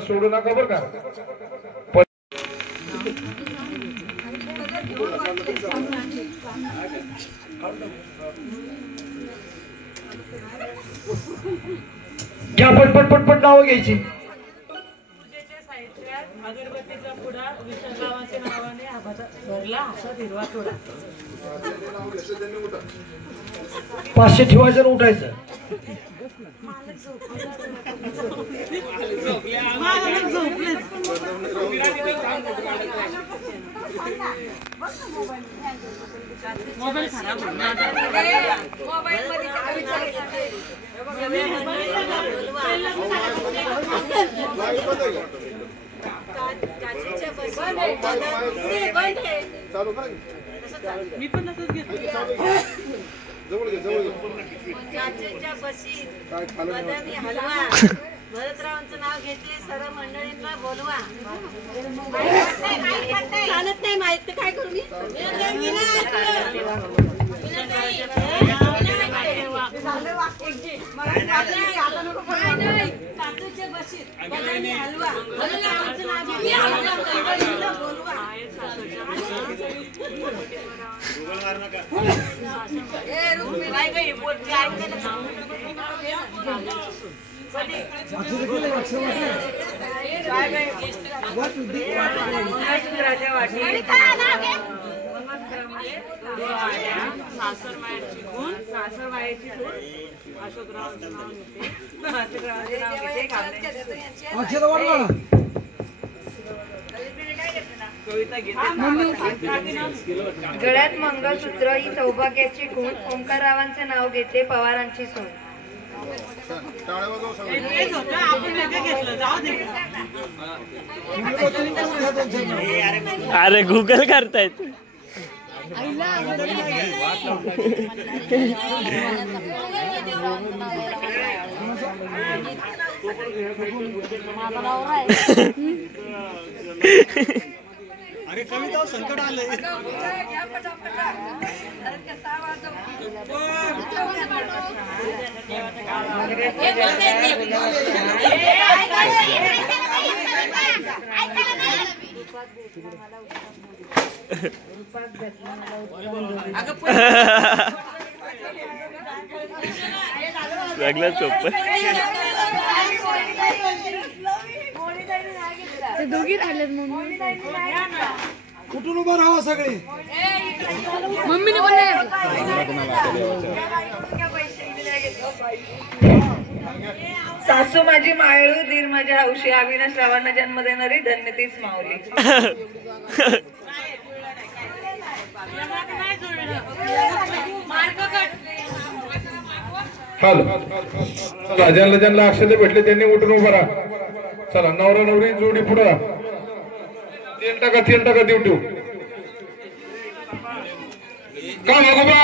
सोडू नका बरं का. घ्या पटपट पटपट नावं घ्यायची. पूजेचे साहित्य अगरबत्तीचा पुडा विठ्ठलरावांच्या नावाने भरला हातात हिरवा तोडा. 500 ठेवायचं आणि उठायचं. मोबाईल खराब मी पण तसंच घेतलं. काचेच्या बशीत बदामी हलवा भरतरावांचं नाव घेतले. सर्व मंडळींना बोलवा. चालत नाही माहित तर काय करू मी. काचेच्या बशीत बदामी हलवा भरतरावांचं नाव घेतले. बोलवा. सासर मायाची गुण सासर मायाची गुण अशोकरावांचं नाव घेते. अशोकरावांचं नाव घेते. गळ्यात मंगळसूत्र ही सौभाग्याची खूण. ओंकाररावांचे नाव घेते. पवारांची सून. अरे गुगल करतायत. अरे कविता संकट आलंय. लागला चोप. दोघी राहिलेत मम्मी. कुठून उभा राहा सगळे. मम्मीने पण सासू माझी मायळू दीर माझ्या हौशी. अविनाश रावांना जन्म देणारी धन्य तीच माऊली. चला ज्यांना अक्षते भेटले त्यांनी उठून उभा राहा. चला नवरा नवरी जोडी पुढं. 3 टक्का देऊ ठेवू का भगोबा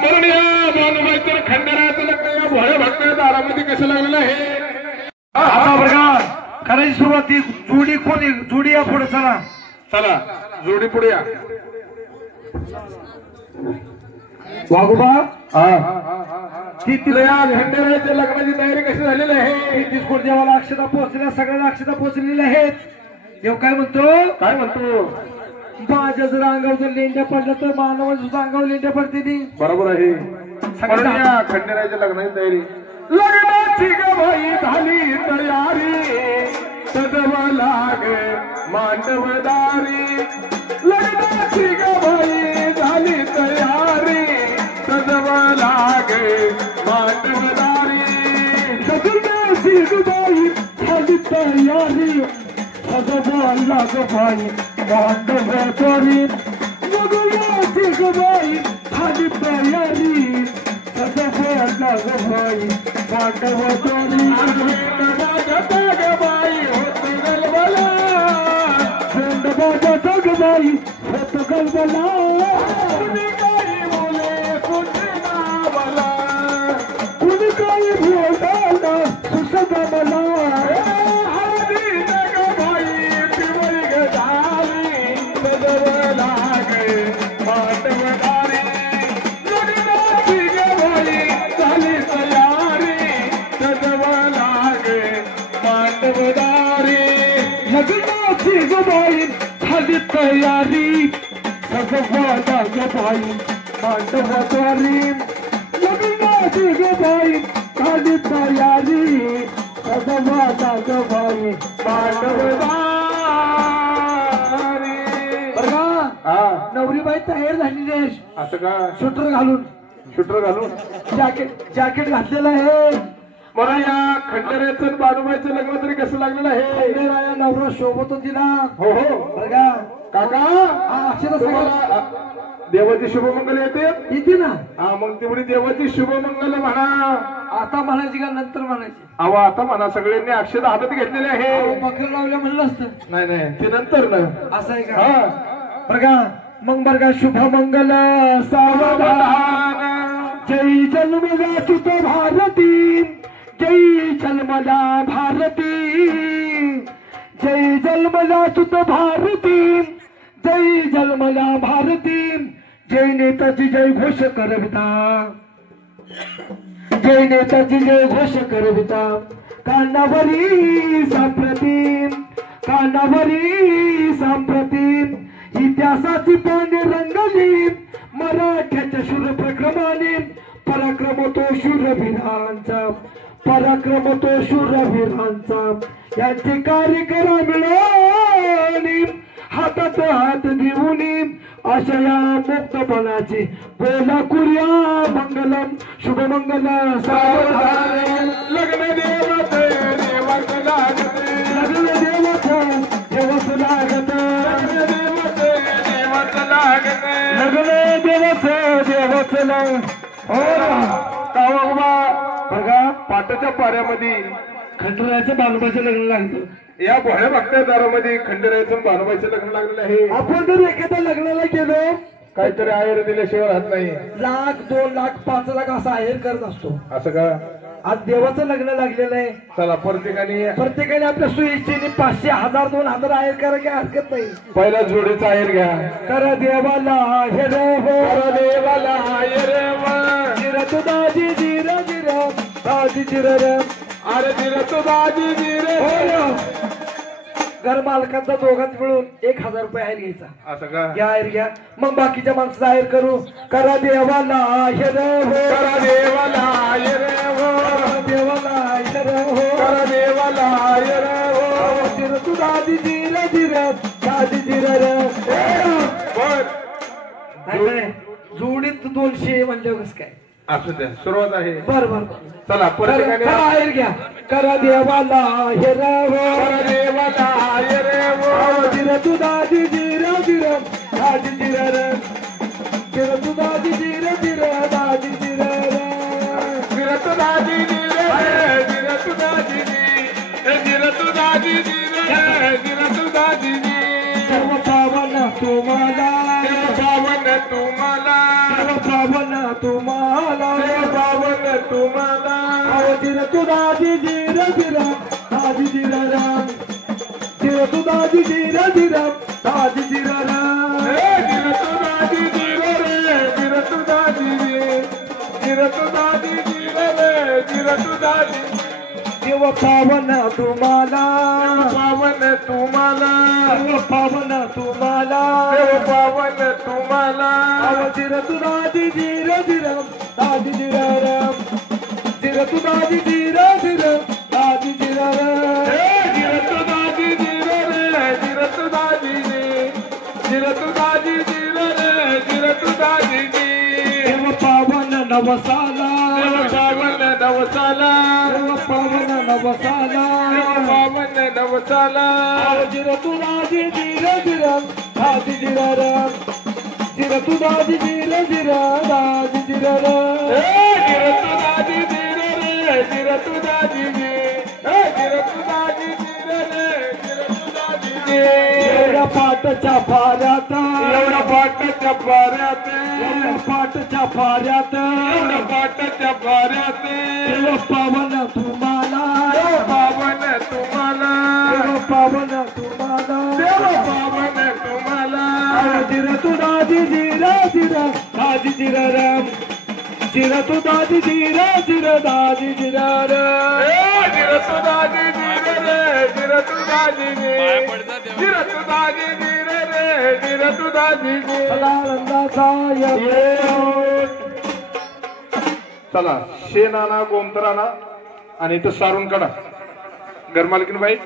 म्हणून या भानुबाईचं खंडाराचं लग्न या भोळ्या भाकऱ्या दारामध्ये कसं लागलेलं आहे. आता बघा करायची सुरुवात. ती जोडी कोणी जोडी या पुढे. चला चला जोडी पुढे या. वाघोबा ती तिला या खंडाराच्या लग्नाची तयारी कशी झालेली आहे. 30 कोटी देवाला अक्षता पोहोचल्या. सगळ्यांना अक्षता पोहोचलेल्या आहेत. देव काय म्हणतो. माझ्या जर अंगावर जर लेंड्या पडल्या तर मानवाच्या सुद्धा अंगावर लेंड्या पडते. बरोबर आहे. सगळ्या खंडेराच्या लग्नाची तयारी. लग्नाची ग बाई झाली तयारी सजव लाग मांडवदारी. लग्नाची ग बाई झाली तयारी सजव लाग मांडवदारी. लग्नाची ग बाई झाली तयारी सजव लाग बाई मांडवदारी. लग्नाची ग बाई झाली तयारी सजव लाग बाई मांडवदारी. बाई होत गलबला बाई होत गलबला. कुणी काही बोले कुठे नावला कुणी काही बोलताना सुसद मला. हळदी नग बाई पिवळी गजाली सजव लागे मांडवदारी. लग्नाची ग बाई झाली तयारी सजव लागे मांडवदारी. लग्नाची ग बाई झाली तयारी सजवाला ग बाई मांडवदारी. लग्नाची ग बाई झाली तयारी सजवाला ग बाई मांडवदारी. नवरीबाई तयार झालेली आहे असं का शूटर घालून शूटर घालून जॅकेट घातलेलं आहे. मला या खंडेरायाचं बाळूबाईचं लग्न तरी कसं लागलेलं आहे. खंडेराया नवरा शोभतो तिला. हो हो बघा काका अक्षर तुम्हाला देवाची शुभमंगल येते येते ना. हा मग तेवढी देवाची शुभमंगल म्हणा. आता म्हणायची का नंतर म्हणायची. अहो आता म्हणा सगळ्यांनी अक्षर हातात घेतलेले आहे. बकर लावल्या म्हणलं असतं. नाही नाही ते नंतर ना असं आहे का. हा बघा मग बघा शुभमंगल सावधान जय जन्मला सुत भारती जय जन्मला भारती जय जन्मला सुत भारती जय जन्मला भारती जय नेताजी जय घोष करविता जय नेताजी जय घोष करविता कानावरी सांप्रतिम कानावरी सांप्रतिम इतिहासाची पाने रंगली मराठ्याच्या शूर प्रक्रमाने पराक्रम तो शूरवीरांचा पराक्रम तो शूरवीरांचा यांचे कार्य करा मिळवणी हातात हात देऊन आशया मुक्तपणाची बोला कुर्या मंगलम शुभमंगल सावधान लग्न देवते देवाच लागते लग्न देवच देवच लागत लग्न देवते देवाच लागते लग्न देवच देवच लाग हो कावा बघा पाटाच्या पाऱ्यामध्ये खंडरायाचं बालुबाचं लग्न लागतं. या भोळ्या भक्तदारामध्ये खंडेरायाचं बालुबाईचं लग्न लागलेलं आहे. आपण जर एखाद्या लग्नाला गेलो काहीतरी आहेर दिल्याशिवाय राहत नाही. 1,00,000 2,00,000 5,00,000 असा आहेर करत असतो. असं का आज देवाचं लग्न लागलेलं आहे. चला प्रत्येकाने आपल्या सोयीचे 500 1000 2000 आहेर करा काही हरकत नाही. पहिला जोडीचा आहेर घ्या. कर देवाला हे रे हो कर देवाला आहेर जिर तू दाजी जिर जिर दाजी जिर रे अरे जिर तू दाजी जिर घर मालकांचा दोघांत मिळून 1000 रुपये आहेर घ्यायचा. असं का घ्या आहेर घ्या. मग बाकीच्या माणसाचा आहेर करू. करा देवाला हे रे हो कर देवाला आहेर देवाला हे रे हो कर देवाला आहेर जिर तू दाजी जिर जिर दाजी जिर रे बर जोडीत 200 म्हणजे कसं काय. असू द्या सुरुवात आहे. बर बर चला प्रत्येकाने आहेर घ्या. करा देवाला हे रे हो कर देवाला आहेर जिर तू दाजी जिर जिर दाजी जिर रे जिर तू दाजी जिर जिर दाजी जिर रे जिर तू दाजी जिर जिर तू दाजी जिर तू दाजी जिर तू दाजी सर्व पावन तुम्हाला पावन तुम्हाला पावन तुम्हाला पावन तुम्हाला जिर तू दाजी जिर जिर दाजी जिर राम जिर तू दाजी जिर जिर दाजी जिर राम जिर तू दाजी जिर रे जिर तू दाजी जिर तू दाजी जिर रे जिर तू दाजी देव पावन तुम्हाला पावन तुम्हाला पावन तुम्हाला देव पावन तुम्हाला जिर तू दाजी जिर जिर दाजी जिर राम जिर तू दाजी जिर जिर दाजी जिर राम जिर तू दाजी जिर रे जिर तू दाजी जिर तू दाजी जिर रे जिर तू दाजी देव पावन नवसाला पावन नवसाला पावन नवसाला पावन नवसाला जिर तू दाजी जिर जिर दाजी जिर राम जिर तू दाजी जिर जिर दाजी जिर राम जिर तू दाजी जिर रे जिर तू दाजी जिर तू दाजी जिर रे जिर तू दाजी एवढ्या पाटच्या फाऱ्यात एवढा पाटाच्या पाऱ्यात एवढ्या पाटच्या फाऱ्यात एवढा पाटाच्या पाऱ्यात देव पावन तुम्हाला पावन तुम्हाला देव पावन तुम्हाला देव पावन तुम्हाला जिर तू दाजी जिर जिर दाजी जिर राम जिर तू दाजी जिर जिर दाजी जिर राम जिर तू दाजी जिर रे जिर तू दाजी जिर तू दाजी जिर रे जिर तू दाजी रंगाचा चला शेण आणा गोमतर आणा आणि इथं सारून काढा. घरमालकीन बाई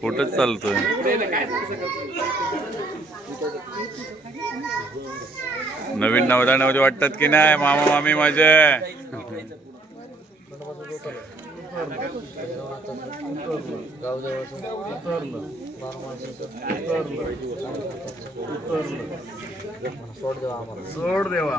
फोटोच चालतोय. नवीन नवरा नवरी वाटतात की नाही मामा मामी माझे. सोड देवा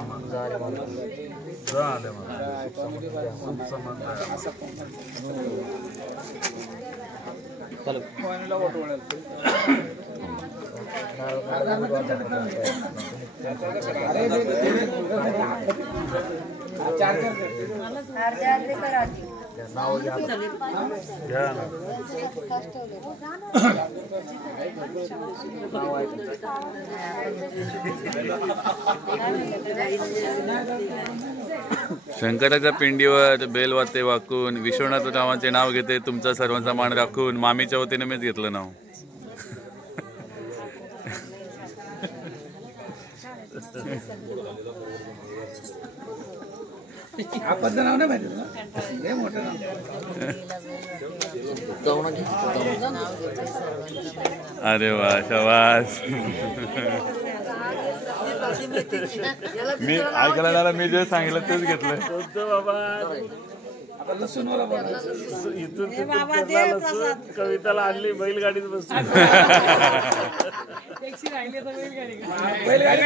शंकराच्या पिंडीवर बेलवाते वाकून विश्वनाथ रावांचे नाव घेते, तुमचा सर्वांचा मान राखून मामीच्या वतीने मीच घेतलं नाव. आपलं नाव नाही माहिती ना, हे मोठं नाव. अरे वा, शाबास. मी ऐकायला मी जे सांगितलं तेच घेतलं. कविताला आणली बैलगाडीत बसून. बैलगाडी